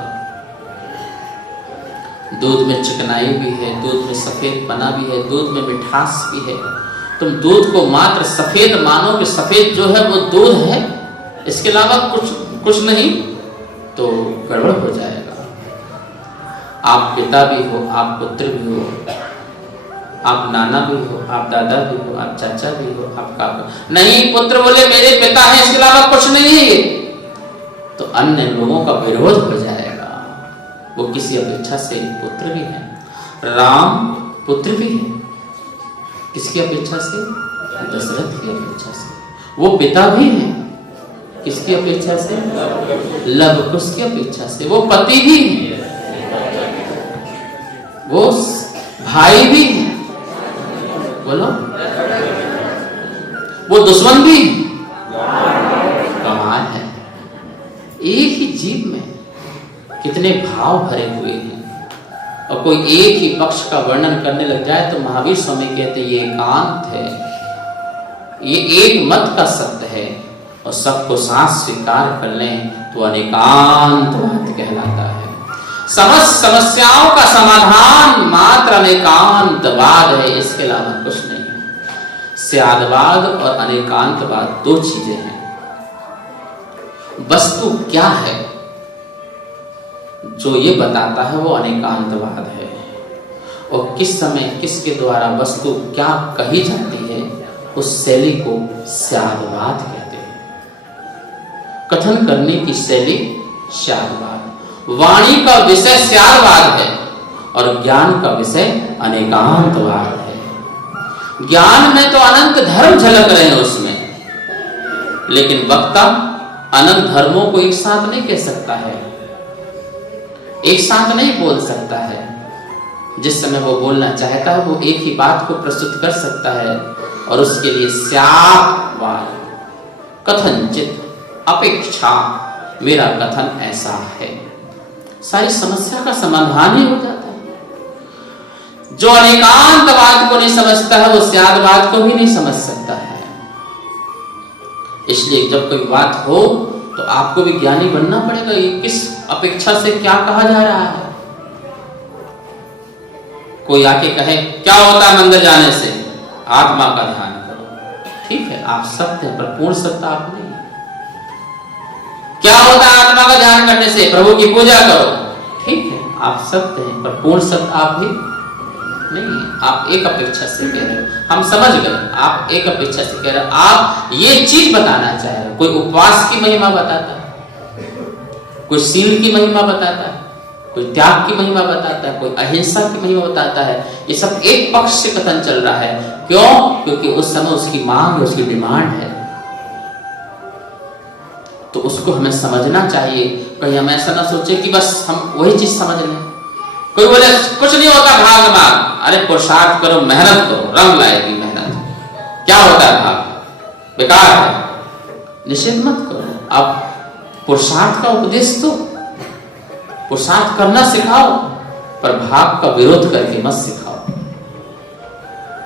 दूध में चिकनाई भी है, दूध में सफेदपना भी है, दूध में मिठास भी है। तुम दूध को मात्र सफेद मानो कि सफेद जो है वो दूध है, इसके अलावा कुछ नहीं, तो गड़बड़ हो जाएगा। आप पिता भी हो, आप पुत्र भी हो, आप नाना भी हो, आप दादा भी हो, आप चाचा भी हो, आप काका नहीं। पुत्र बोले मेरे पिता हैं, इसके अलावा कुछ नहीं है, तो अन्य लोगों का विरोध हो जाएगा। वो किसी अपेक्षा से पुत्र भी है। राम पुत्र भी है, किसकी अपेक्षा से? दशरथ की अपेक्षा से। वो पिता भी है, किसकी अपेक्षा से? लव कुश की अपेक्षा से। वो पति भी है, वो भाई भी है, बोलो, वो दुश्मन भी है। कमाल है, एक ही जीव में कितने भाव भरे हुए हैं। और कोई एक ही पक्ष का वर्णन करने लग जाए तो महावीर स्वामी कहते ये एकांत है, ये एक मत का सत्य है, और सबको साथ स्वीकार कर लें तो अनेकांतवाद कहलाता है। समस्त समस्याओं का समाधान मात्र अनेकांतवाद है, इसके अलावा कुछ नहीं है। स्यादवाद और अनेकांतवाद दो चीजें हैं। वस्तु क्या है जो ये बताता है वो अनेकांतवाद है, और किस समय किसके द्वारा वस्तु क्या कही जाती है उस शैली को स्यादवाद कहते हैं। कथन करने की शैली स्यादवाद। वाणी का विषय स्यादवाद है और ज्ञान का विषय अनेकांतवाद है। ज्ञान में तो अनंत धर्म झलक रहे हैं उसमें, लेकिन वक्ता अनंत धर्मों को एक साथ नहीं कह सकता है, एक साथ नहीं बोल सकता है। जिस समय वो बोलना चाहता है वो एक ही बात को प्रस्तुत कर सकता है, और उसके लिए स्यादवाद, कथनचित अपेक्षा, मेरा कथन ऐसा है, सारी समस्या का समाधान ही हो जाता है। जो अनेकांतवाद को नहीं समझता है वो स्यादवाद को भी नहीं समझ सकता है। इसलिए जब कोई बात हो तो आपको भी ज्ञानी बनना पड़ेगा, ये किस अपेक्षा से क्या कहा जा रहा है। कोई आके कहे क्या होता है मंदिर जाने से, आत्मा का ध्यान करो, ठीक है आप सत्य हैं पर पूर्ण सत्य आप नहीं। क्या होता है आत्मा का ध्यान करने से, प्रभु की पूजा करो, ठीक है आप सत्य हैं पर पूर्ण सत्य आप भी नहीं। आप एक अपेक्षा से कह रहे हो, हम समझ गए, आप एक अपेक्षा से कह रहे हो, आप ये चीज बताना चाह रहे हो। कोई उपवास की महिमा बताता है, कोई सील की महिमा बताता है, कोई त्याग की महिमा बताता है, कोई अहिंसा की महिमा बताता है। ये सब एक पक्ष से कथन चल रहा है। क्यों? क्योंकि उस समय उसकी मांग है, उसकी डिमांड है, तो उसको हमें समझना चाहिए। कहीं हम ऐसा ना सोचे कि बस हम वही चीज समझ लें। कोई बोले कुछ नहीं होता भाग माग, अरे पुरुषार्थ करो, मेहनत करो, रंग लाएगी मेहनत। क्या होता है भाग? बेकार है, निषेध मत करो। अब पुरुषार्थ का उपदेश तो पुरुषार्थ करना सिखाओ, पर भाग का विरोध करके मत सिखाओ।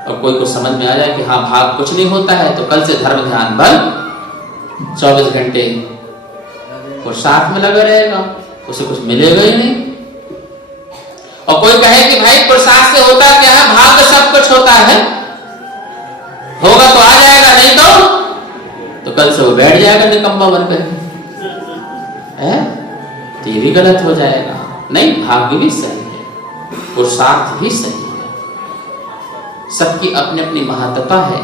और कोई को समझ में आ जाए कि हाँ भाग कुछ नहीं होता है, तो कल से धर्म ध्यान बंद, 24 घंटे पुरुषार्थ में लगा रहेगा, उसे कुछ मिलेगा ही नहीं। और कोई कहे कि भाई पुरुषार्थ से होता क्या है, भाग तो सब कुछ होता है, होगा तो आ जाएगा, नहीं तो कल से वो बैठ जाएगा निकम्मा बनकर, तो ये भी गलत हो जाएगा। नहीं, भाग्य भी सही है, पुरुषार्थ भी सही है, सबकी अपनी अपनी महत्ता है।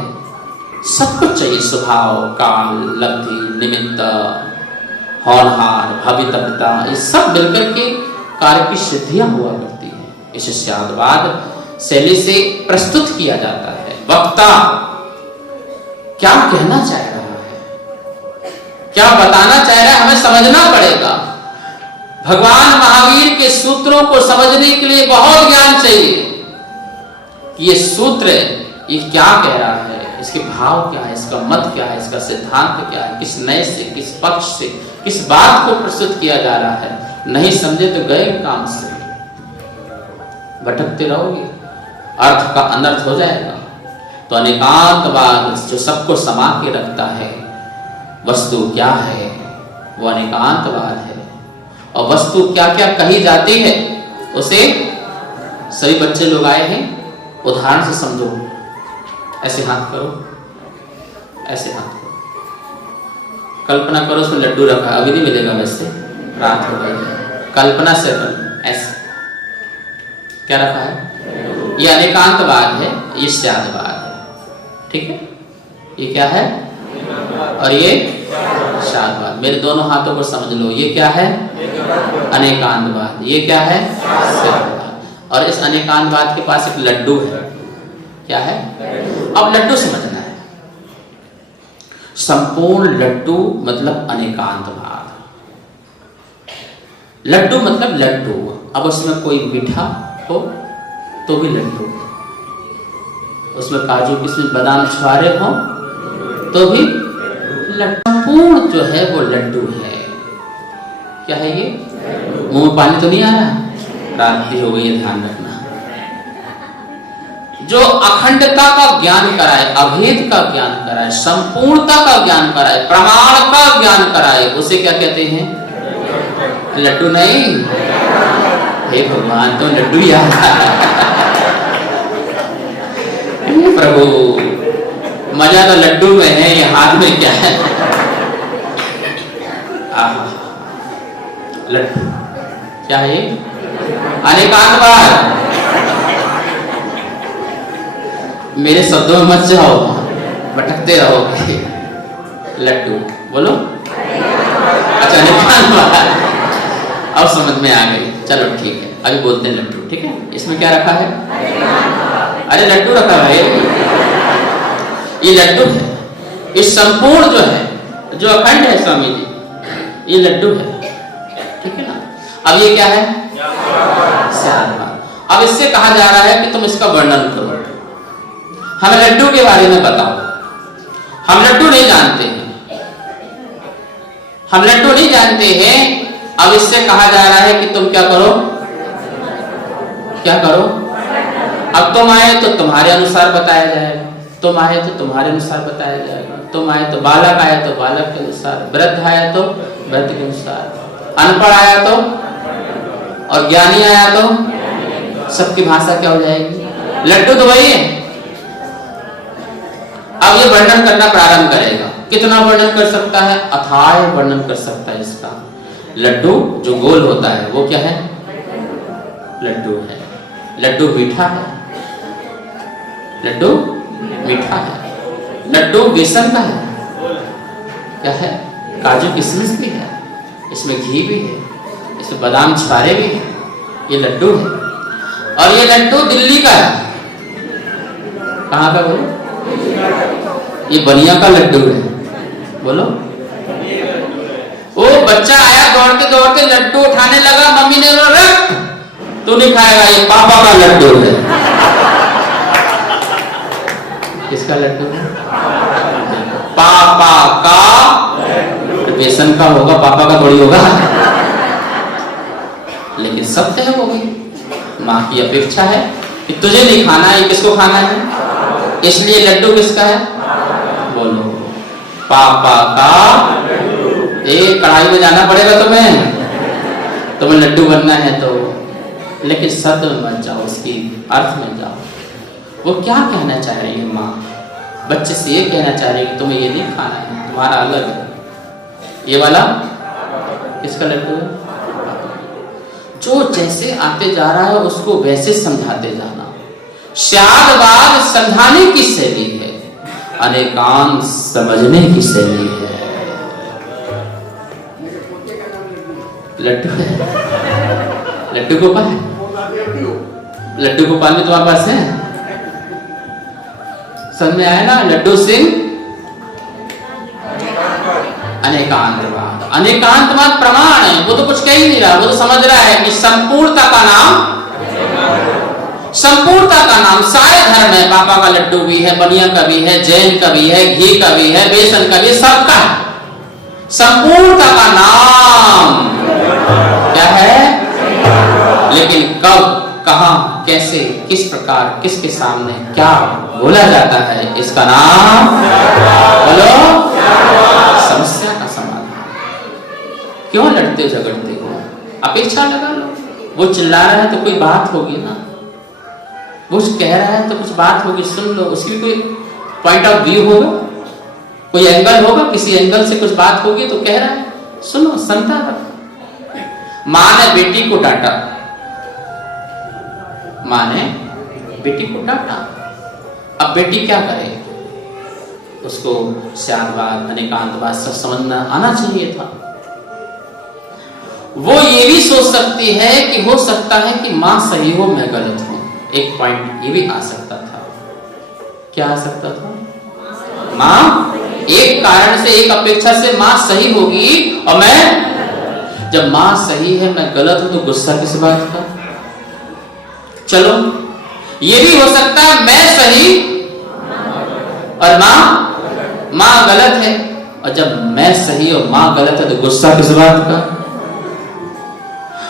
सब कुछ चाहिए, स्वभाव, काल, लब्धि, निमित्त, होनहार, भवितव्यता, ये सब मिलकर के कार्य की सिद्धियां हुआ करती है। इसे स्यादवाद शैली से प्रस्तुत किया जाता है। वक्ता क्या कहना चाह रहा है, क्या बताना चाह रहा है, हमें समझना पड़ेगा। भगवान महावीर के सूत्रों को समझने के लिए बहुत ज्ञान चाहिए कि ये सूत्र ये क्या कह रहा है, इसके भाव क्या है, इसका मत क्या है, इसका सिद्धांत क्या है, किस नए से, किस पक्ष से, किस बात को प्रस्तुत किया जा रहा है। नहीं समझे तो गए काम से, भटकते रहोगे, अर्थ का अनर्थ हो जाएगा। तो अनेकांतवाद जो सबको समा के रखता है, वस्तु क्या है वो अनेकांतवाद है। और वस्तु क्या क्या कही जाती है उसे सभी बच्चे लोग आए हैं, उदाहरण से समझो। ऐसे हाथ करो, ऐसे हाथ करो, कल्पना करो उसमें लड्डू रखा, अभी नहीं मिलेगा, वैसे रात हो गई, कल्पना से ऐसे क्या रखा है, ये अनेकांतवाद है, ये स्यादवाद है, ठीक है। ये क्या है और ये स्यादवाद। मेरे दोनों हाथों को समझ लो, ये क्या है अनेकांतवाद, ये क्या है स्यादवाद। और इस अनेकांतवाद के पास एक लड्डू है, क्या है। अब लड्डू समझना है, संपूर्ण लड्डू मतलब अनेकांतवाद। लड्डू मतलब लड्डू, अब उसमें कोई मीठा हो तो भी लड्डू, उसमें काजू किशमिश बादाम छुआरे हो तो भी लड्डू। संपूर्ण जो है वो लड्डू है। क्या है ये? मुंह में पानी तो नहीं आ रहा, प्राप्ति हो गई, ये ध्यान रखना। जो अखंडता का ज्ञान कराए, अभेद का ज्ञान कराए, संपूर्णता का ज्ञान कराए, प्रमाण का ज्ञान कराए, उसे क्या कहते हैं? लड्डू नहीं, हे भगवान, तो लड्डू याद प्रभु, मजा तो लड्डू में है, ये हाथ में क्या है? लड्डू क्या है? अनेकांतवाद। मेरे शब्दों में मत जाओ, भटकते रहोगे। लड्डू बोलो। अच्छा, अनेकांतवाद अब समझ में आ गई। चलो ठीक है, अभी बोलते हैं लड्डू। ठीक है, इसमें क्या रखा है? अरे लड्डू रखा है, ये लड्डू है। इस संपूर्ण जो है, जो अखंड है स्वामी जी, ये लड्डू है। ठीक है ना? अब ये क्या है? श्यामवाद। अब इससे कहा जा रहा है कि तुम इसका वर्णन करो, हमें लड्डू के बारे में बताओ। हम लड्डू नहीं जानते हैं, हम लड्डू नहीं जानते हैं। अब इससे कहा जा रहा है कि तुम क्या करो? क्या करो? अब तुम आए तो तुम्हारे अनुसार बताया जाएगा, तुम आए तो तुम्हारे अनुसार बताया जाएगा, तुम आए तो बालक आए तो बालक के अनुसार, वृद्ध आया तो वृद्ध के अनुसार, अनपढ़ आया तो, और ज्ञानी आया तो, सबकी भाषा क्या हो जाएगी? लड्डू तो वही है। अब ये वर्णन करना प्रारंभ करेगा। कितना वर्णन कर सकता है? अथाह वर्णन कर सकता है इसका। लड्डू जो गोल होता है वो क्या है? लड्डू है। लड्डू मीठा है, लड्डू मीठा है। लड्डू बेसन का है, क्या है? काजू किशमिश भी है, इसमें घी भी है, इसमें बादाम छुआरे भी है। ये लड्डू है। और ये लड्डू दिल्ली का है। कहाँ का बोलो? ये बनिया का लड्डू है। बोलो। वो बच्चा आया दौड़ते दौड़ते, लड्डू उठाने लगा, मम्मी ने बोला रख, तू नहीं खाएगा, ये पापा का लड्डू है। किसका लड्डू है? पापा का। बेसन का होगा, पापा का थोड़ी होगा। लेकिन सत्य है वो भी। माँ की अपेक्षा है कि तुझे नहीं खाना है, किसको खाना है? इसलिए लड्डू किसका है? बोलो। पापा का। एक कढ़ाई में जाना पड़ेगा तुम्हें लड्डू बनना है तो। लेकिन शब्द में मत जाओ, उसकी अर्थ में जाओ। वो क्या कहना चाह रही है माँ? बच्चे से ये कहना चाह रही है कि तुम्हें ये नहीं खाना है, तुम्हारा अलग है। ये वाला किसका लड्डू है? जो जैसे आते जा रहा है उसको वैसे समझाते जाना। श्यामवाद समझाने की शैली है, अनेकांत समझने की शैली है। लड्डू है, लड्डू गोपाल है, लड्डू गोपाल भी तुम्हारे पास है? समझ में आया ना? लड्डू सिंह अनेकांतवाद। अनेकांतवाद प्रमाण है, वो तो कुछ कह ही नहीं रहा, वो तो समझ रहा है कि संपूर्णता का नाम, संपूर्णता का नाम सारे धर्म है। पापा का लड्डू भी है, बनिया का भी है, जैन का भी है, घी का भी है, बेसन का भी, सबका है। संपूर्णता का नाम क्या है? लेकिन कब, कहां, कैसे, किस प्रकार, किसके सामने क्या बोला जाता है, इसका नाम बोलो। समस्या का समाधान। क्यों लड़ते हो, झगड़ते हो? अपेक्षा लगा लो। वो चिल्ला रहा है तो कोई बात होगी ना, वो कह रहा है तो कुछ बात होगी, सुन लो। उसकी कोई पॉइंट ऑफ व्यू होगा, कोई एंगल होगा, किसी एंगल से कुछ बात होगी तो कह रहा है, सुनो, सुनता है। माँ ने बेटी को डांटा, माँ ने बेटी को डांटा। अब बेटी क्या करे? उसको श्यामवाद, अनेकांतवाद सब समझना आना चाहिए था। वो ये भी सोच सकती है कि हो सकता है कि माँ सही हो, मैं गलत हूं। एक पॉइंट ये भी आ सकता था। क्या आ सकता था? माँ एक कारण से, एक अपेक्षा से माँ सही होगी और मैं, जब माँ सही है मैं गलत हूं तो गुस्सा किस बात का? चलो ये भी हो सकता है मैं सही और माँ गलत है, और जब मैं सही और माँ गलत है तो गुस्सा किस बात का?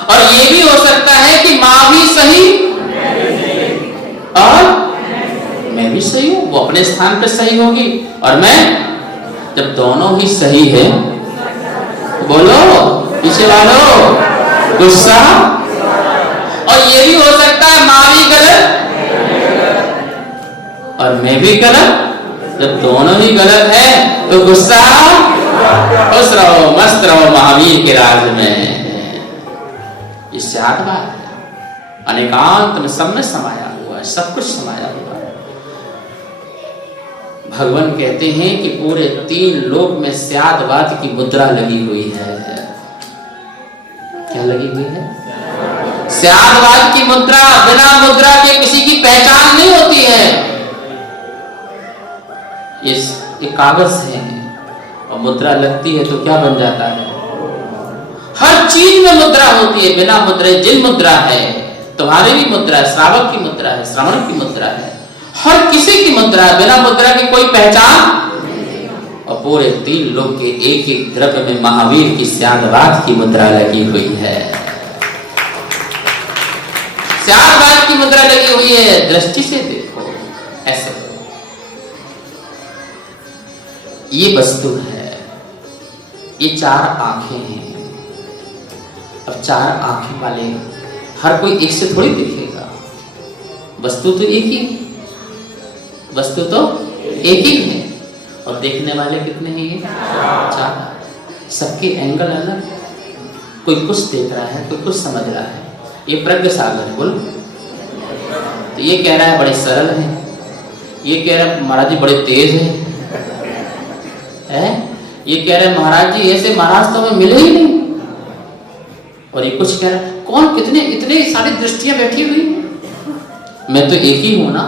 और ये भी हो सकता है कि माँ भी सही और मैं भी सही हूं, वो अपने स्थान पे सही होगी और मैं। जब दोनों ही सही है, बोलो पीछे वालों, गुस्सा। और ये भी हो सकता है माँ भी गलत और मैं भी गलत। जब दोनों ही गलत है तो गुस्सा, खुश रहो मस्त रहो महावीर के राज में। इससे याद बात है, अनेकांत में सब में समाया हुआ है, सब कुछ समाया हुआ है। भगवान कहते हैं कि पूरे 3 लोक में स्यादवाद की मुद्रा लगी हुई है। क्या लगी हुई है? स्यादवाद की मुद्रा। बिना मुद्रा के किसी की पहचान नहीं होती है। ये कागज है और मुद्रा लगती है तो क्या बन जाता है? हर चीज में मुद्रा होती है। बिना मुद्रा, जिन मुद्रा है, तुम्हारी भी मुद्रा है, श्रावक की मुद्रा है, श्रवण की मुद्रा है, हर किसी की मुद्रा है। बिना मुद्रा की कोई पहचान। और पूरे 3 लोग के एक एक द्रव्य में महावीर की स्यादवाद की मुद्रा लगी हुई है। स्यादवाद की मुद्रा लगी हुई है। दृष्टि से देखो, ऐसे ये वस्तु है, ये 4 आंखें हैं। अब 4 आंखें वाले हर कोई एक से थोड़ी दिखेगा। वस्तु तो एक ही, वस्तु तो एक ही है और देखने वाले कितने हैं? 4। सबके एंगल अलग। कोई कुछ देख रहा है, कोई कुछ समझ रहा है। ये प्रज्ञ सागर है, बोल। तो ये कह रहा है बड़े सरल है, ये कह रहा है महाराज जी बड़े तेज है, ये कह रहे हैं महाराज जी ऐसे महाराज तो हमें मिले ही नहीं। और ये कुछ कह रहा है कौन, कितने इतने सारी दृष्टियां बैठी हुई, मैं तो एक ही हूं ना।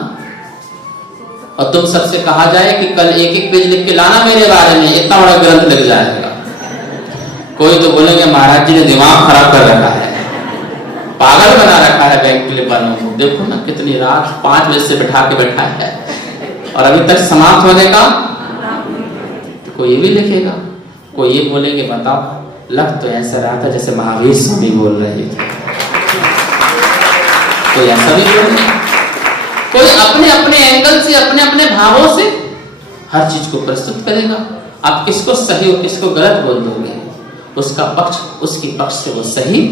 और तुम सबसे कहा जाए कि कल 1-1 पेज लिख के लाना मेरे बारे में, इतना बड़ा ग्रंथ लग जाएगा। कोई तो बोलेंगे महाराज जी ने दिमाग खराब कर रखा है, पागल बना रखा है बैंक के लिए वालों को। देखो ना कितनी रात 5 बजे से बैठा के बैठा है और अभी तक समाप्त होने का। कोई ये भी लिखेगा, कोई ये बोलेंगे बताओ लग तो ऐसा रहा था जैसे महावीर स्वामी बोल रहे थे। कोई ऐसा भी बोलेगा, कोई अपने अपने एंगल से, अपने अपने भावों से हर चीज को प्रस्तुत करेगा। आप किसको सही और किसको गलत बोल दोगे, उसका पक्ष उसकी पक्ष से वो सही,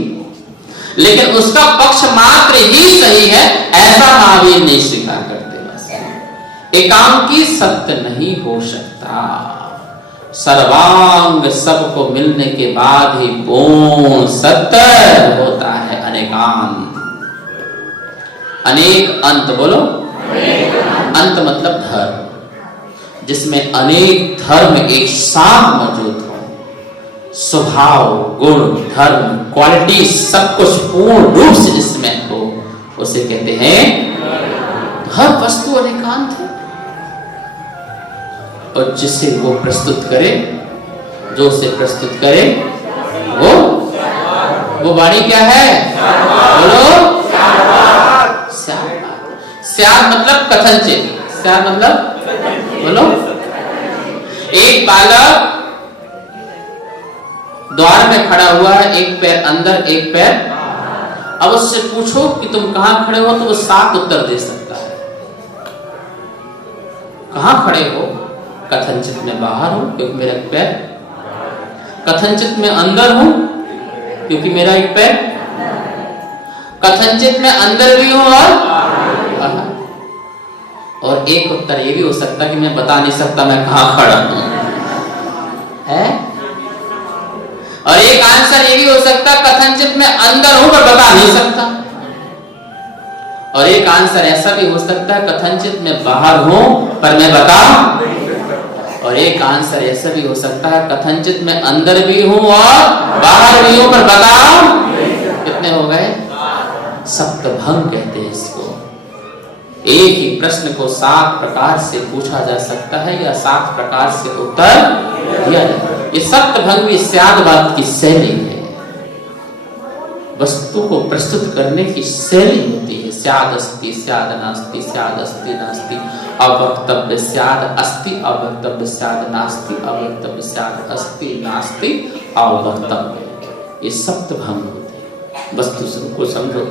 लेकिन उसका पक्ष मात्र ही सही है ऐसा महावीर नहीं स्वीकार करते। बस एकांकी सत्य नहीं हो सकता। सर्वांग सबको मिलने के बाद ही पूर्ण सत्य होता है। अनेकांत, अनेक अंत, बोलो अंत मतलब धर्म, जिसमें अनेक धर्म एक साथ मौजूद हो। स्वभाव, गुण, धर्म, क्वालिटी सब कुछ पूर्ण रूप से जिसमें हो, उसे कहते हैं हर वस्तु अनेकांत है। और जिसे वो प्रस्तुत करे, जो उसे प्रस्तुत करे वो वाणी क्या है? बोलो स्याद मतलब कथनचित। स्याद मतलब बोलो, एक बालक द्वार में खड़ा हुआ है, एक पैर अंदर एक पैर। अब उससे पूछो कि तुम कहां खड़े हो तो वो 7 उत्तर दे सकता है। कहां खड़े हो? कथनचित में बाहर हूं क्योंकि मेरा एक पैर, कथनचित में अंदर हूं क्योंकि मेरा एक पैर, कथनचित में अंदर भी हूं और एक उत्तर ये भी हो सकता है कि मैं बता नहीं सकता मैं कहां खड़ा हूं, है? और एक आंसर ये भी हो सकता कथनचित में अंदर हूं पर बता नहीं सकता। और एक आंसर ऐसा भी हो सकता है कथनचित में बाहर हूं पर मैं बता। और एक आंसर ऐसा भी हो सकता है कथनचित में अंदर भी हूं और बाहर भी हूं पर बताओ। कितने हो गए? सप्तभंग कहते हैं इसको। एक ही प्रश्न को 7 प्रकार से पूछा जा सकता है या 7 प्रकार से उत्तर दिया जाता है। ये सप्तभंग भी स्यादवाद की शैली है, वस्तु को प्रस्तुत करने की शैली होती है। स्याद अस्ति, स्याद नास्ति, स्याद अस्ति नास्ति, अवक्तव्य स्याद अस्ति, अवक्तव्य स्याद नास्ति, अवक्तव्य स्याद अस्ति नास्ति, अवक्तव्य। ये सप्तभंग होते हैं। वस्तु को समझो,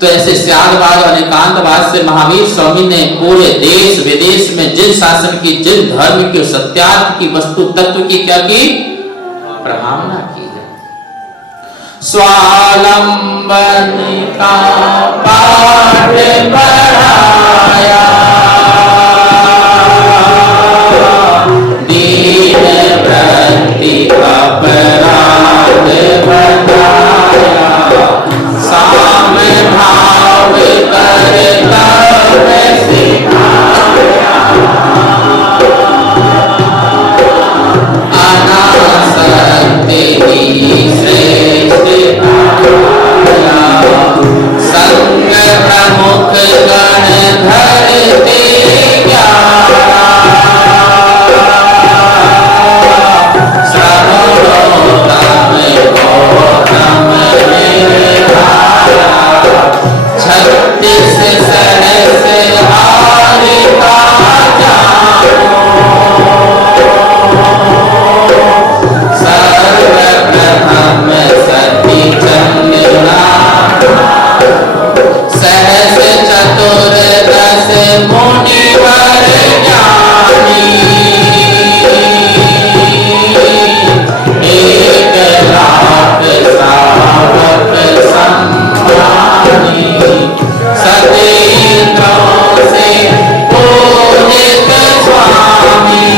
तो ऐसे त्यागवाद और एकांतवाद से महावीर स्वामी ने पूरे देश विदेश में जिन शासन की, जिन धर्म की, सत्यार्थ की, वस्तु तत्व की क्या की प्रभावना की है। स्वावलंबन का पाठ पढ़ाया, दीन वृत्ति अपराध बताया, साम भाव कर्तव्य सिखाया, अनासक्ति ही श्रेष्ठ आया, संग प्रमुख गण धरते ज्ञाना, सर्वोत्तम गौतम निर्धारा, 36 सहस्र हारि का जानो, सर्वप्रथम सती चंद्रा, सहस चतुर्दश मुनिवर ज्ञानी, 1 लाख श्रावक सम्मानी, सतेन्द्रों से पूजित स्वामी,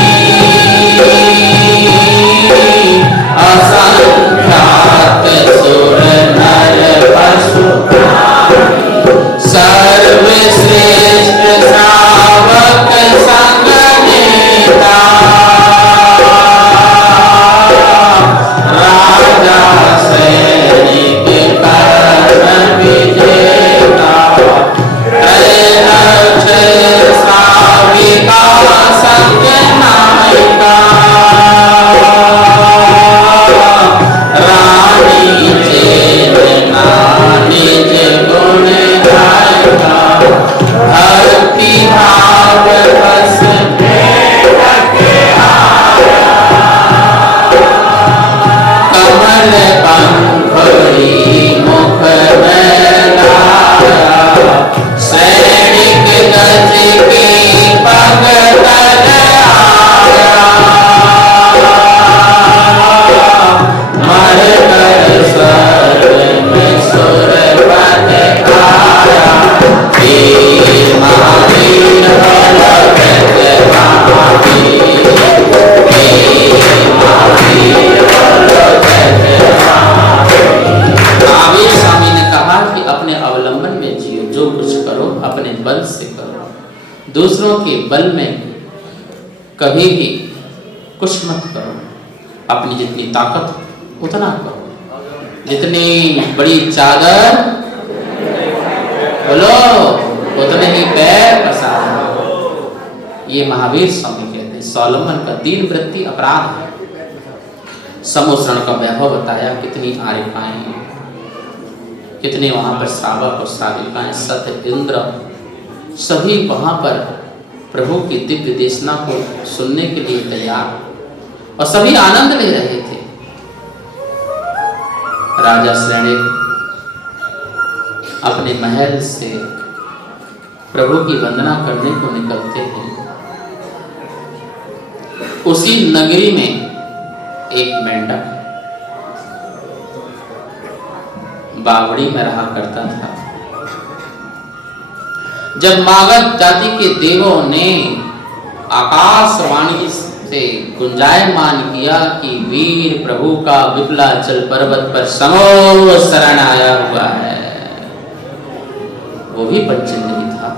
असंख्यात सुर नर पशु सर्वश्रेष्ठ श्रावक संग नेता, राजा सैनिक कर्म विजेता, अक्षर श्राविका संग नायिका, रानी चेतना निज गुण गायिका, भक्ति भाव बस कमल पंखुड़ी मुख में लाया, सैनिक गज की पग तल आया, मर कर स्वर्ग में सुर पद खाया, वीर महावीर बलवंत महावीर, वीर महावीर बलवंत महावीर स्वामी ने कहा कि अपने अवलंबन में जियो, जो कुछ करो अपने बल से करो, दूसरों के बल में कभी भी कुछ मत करो, अपनी जितनी ताकत उतना करो, जितनी बड़ी चादर बोलो उतने ही पैर पसारो। ये महावीर स्वामी कहते हैं स्वावलंबन का दीन वृत्ति अपराध है। समुद्रण का वैभव बताया, कितनी आरिकाएं, कितने वहां पर श्रावक और श्राविकाएं, सत्य इंद्र सभी वहां पर प्रभु की दिव्य देशना को सुनने के लिए तैयार और सभी आनंद ले रहे थे। राजा सैनिक अपने महल से प्रभु की वंदना करने को निकलते हैं। उसी नगरी में एक मेंढक बावड़ी में रहा करता था। जब मागध जाति के देवों ने आकाशवाणी से गुंजायमान किया कि वीर प्रभु का विपुलाचल पर्वत पर समूह शरण आया हुआ है, वो भी पंचन नहीं था।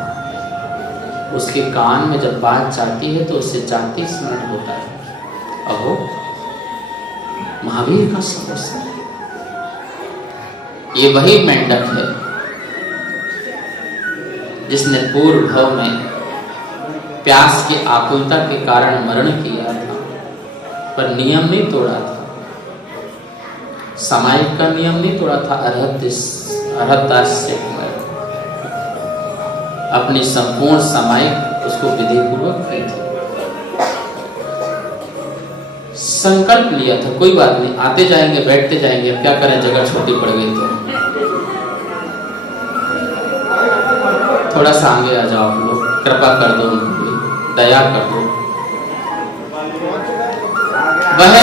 उसके कान में जब बात जाती है तो उसे जाति स्मरण होता है, अहो महावीर का समोसा। ये वही मेंढक है जिसने पूर्व भव में प्यास की आकुलता के कारण मरण किया था, पर नियम नहीं तोड़ा था, सामायिक का नियम नहीं तोड़ा था। अर्हतदास्य अपनी संपूर्ण सामायिक उसको विधिपूर्वक की थी। संकल्प लिया था, कोई बात नहीं, आते जाएंगे बैठते जाएंगे, अब क्या करें, जगह छोटी पड़ गई तो थोड़ा सा आगे आ जाओ आप लोग, कृपा कर दो उनके लिए, दया कर दो। वह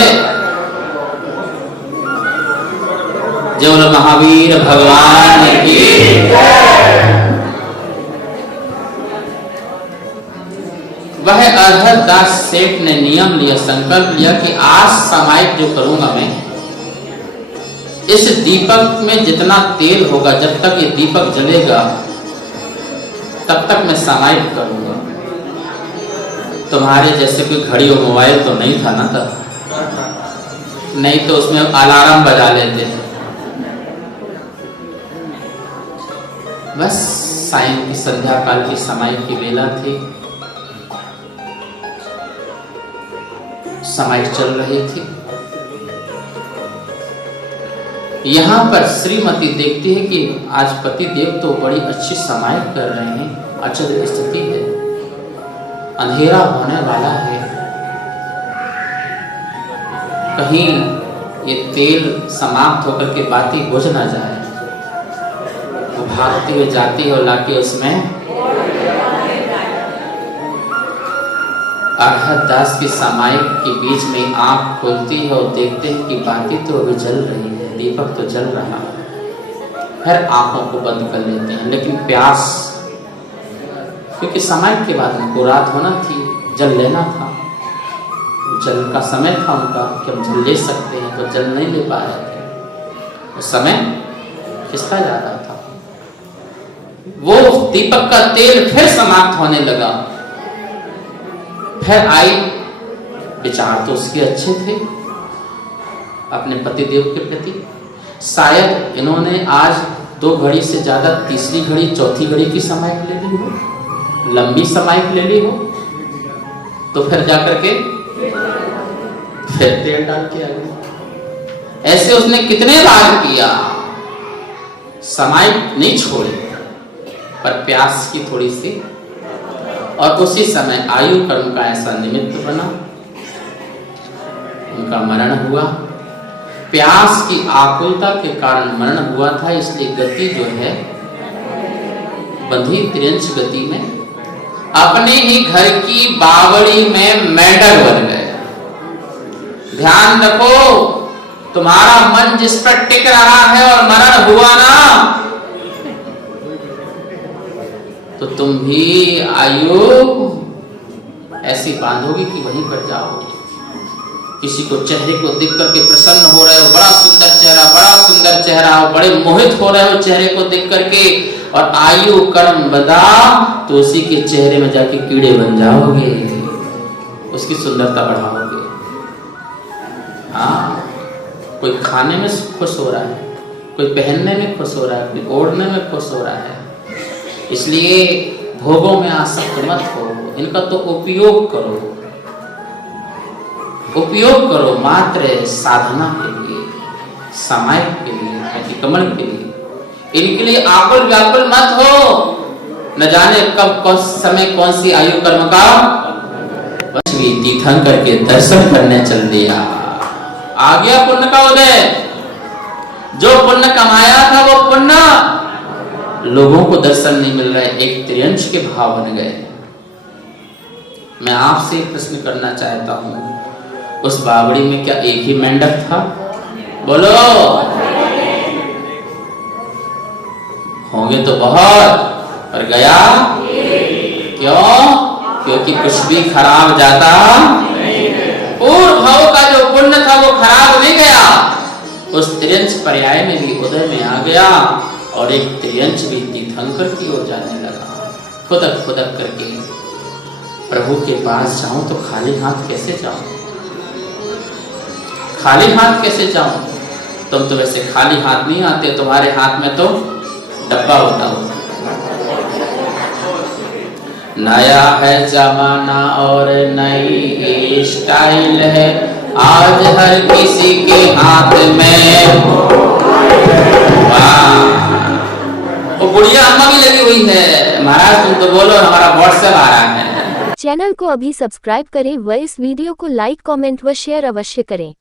जो महावीर भगवान की वह अरहत दास सेठ ने नियम लिया, संकल्प लिया कि आज सामायिक जो करूंगा मैं, इस दीपक में जितना तेल होगा, जब तक ये दीपक जलेगा तब तक मैं सामायिक करूंगा। तुम्हारे जैसे कोई घड़ी और मोबाइल तो नहीं था ना तब, नहीं तो उसमें अलार्म बजा लेते। बस सायं की संध्या काल की सामायिक की बेला थी, सामायिक चल रही थी। यहां पर श्रीमती देखती है कि आज पति देव तो बड़ी अच्छी सामायिक कर रहे हैं, अचल स्थिति है, अंधेरा होने वाला है, कहीं ये तेल समाप्त होकर के बाती बुझ ना जाए। वो भागते हुए जाती है और लाके उसमें अरहत दास की सामायिक के बीच में आंख खोलती है और देखते हैं कि बाती तो अभी जल रही है, दीपक तो जल रहा है। फिर आंखों को बंद कर लेते हैं, लेकिन प्यास, क्योंकि सामायिक के बाद उनको रात होना थी, जल लेना था, जल का समय था उनका कि हम जल ले सकते हैं, तो जल नहीं ले पा रहे थे, उस समय खिसका जा रहा था। वो दीपक का तेल फिर समाप्त होने लगा। फिर आई, विचार तो उसके अच्छे थे अपने पति देव के प्रति। शायद इन्होंने आज 2 घड़ी से ज्यादा तीसरी घड़ी, चौथी घड़ी की सामायिक ले ली हो, लंबी सामायिक ले ली हो, तो फिर जाकर के फिर तेल डाल के आ गई। ऐसे उसने कितने बार किया, सामायिक नहीं छोड़ी, पर प्यास की थोड़ी सी, और उसी समय आयु कर्म का ऐसा निमित्त बना, उनका मरण हुआ। प्यास की आकुलता के कारण मरण हुआ था, इसलिए गति जो है बंधी त्रियंश गति में, अपने ही घर की बावड़ी में मेंढक बन गए। ध्यान रखो, तुम्हारा मन जिस पर टिक रहा है और मरण हुआ ना, तो तुम भी आयु ऐसी बांधोगे कि वहीं पर जाओगे। किसी को चेहरे को देख करके प्रसन्न हो रहे हो, बड़ा सुंदर चेहरा, बड़ा सुंदर चेहरा, हो बड़े मोहित हो रहे हो चेहरे को देख करके, और आयु कर्म बदा तो उसी के चेहरे में जाके कीड़े बन जाओगे, उसकी सुंदरता बढ़ाओगे। हाँ, कोई खाने में खुश हो रहा है, कोई पहनने में खुश हो रहा है, कोई ओढ़ने में खुश हो रहा है, इसलिए भोगों में आसक्त मत हो, इनका तो उपयोग करो, उपयोग करो मात्र साधना के लिए, सामायिक के लिए, अतिक्रमण के लिए। इनके लिए आकुल व्याकुल मत हो, न जाने कब कौन समय कौन सी आयु कर्म का तीर्थंकर के दर्शन करने चल दिया, आ गया पुण्य का उदय। जो पुण्य कमाया था वो पुण्य लोगों को दर्शन नहीं मिल रहा है, एक त्रियंश के भाव बन गए। मैं आपसे प्रश्न करना चाहता हूं, उस बावड़ी में क्या एक ही मेंढक था? बोलो, होंगे तो बहुत, पर गया क्यों? क्योंकि कुछ भी खराब जाता, पूर्व भाव का जो पुण्य था वो खराब नहीं गया, उस त्रियंश पर्याय में भी उदय में आ गया, और एक त्रियंश भी तीर्थंकर की ओर जाने लगा। खुदक खुदक करके प्रभु के पास जाऊं तो खाली हाथ कैसे जाऊं? खाली हाथ कैसे जाऊं? तुम तो वैसे खाली हाथ नहीं आते, तुम्हारे हाथ में तो डब्बा होता हो। नया है जमाना और नई स्टाइल है, आज हर किसी के हाथ में। वो बुढ़िया अम्मा भी लगी हुई है। महाराज तुम तो बोलो, हमारा व्हाट्सएप आ रहा है। चैनल को अभी सब्सक्राइब करें व इस वीडियो को लाइक कमेंट व शेयर अवश्य करें।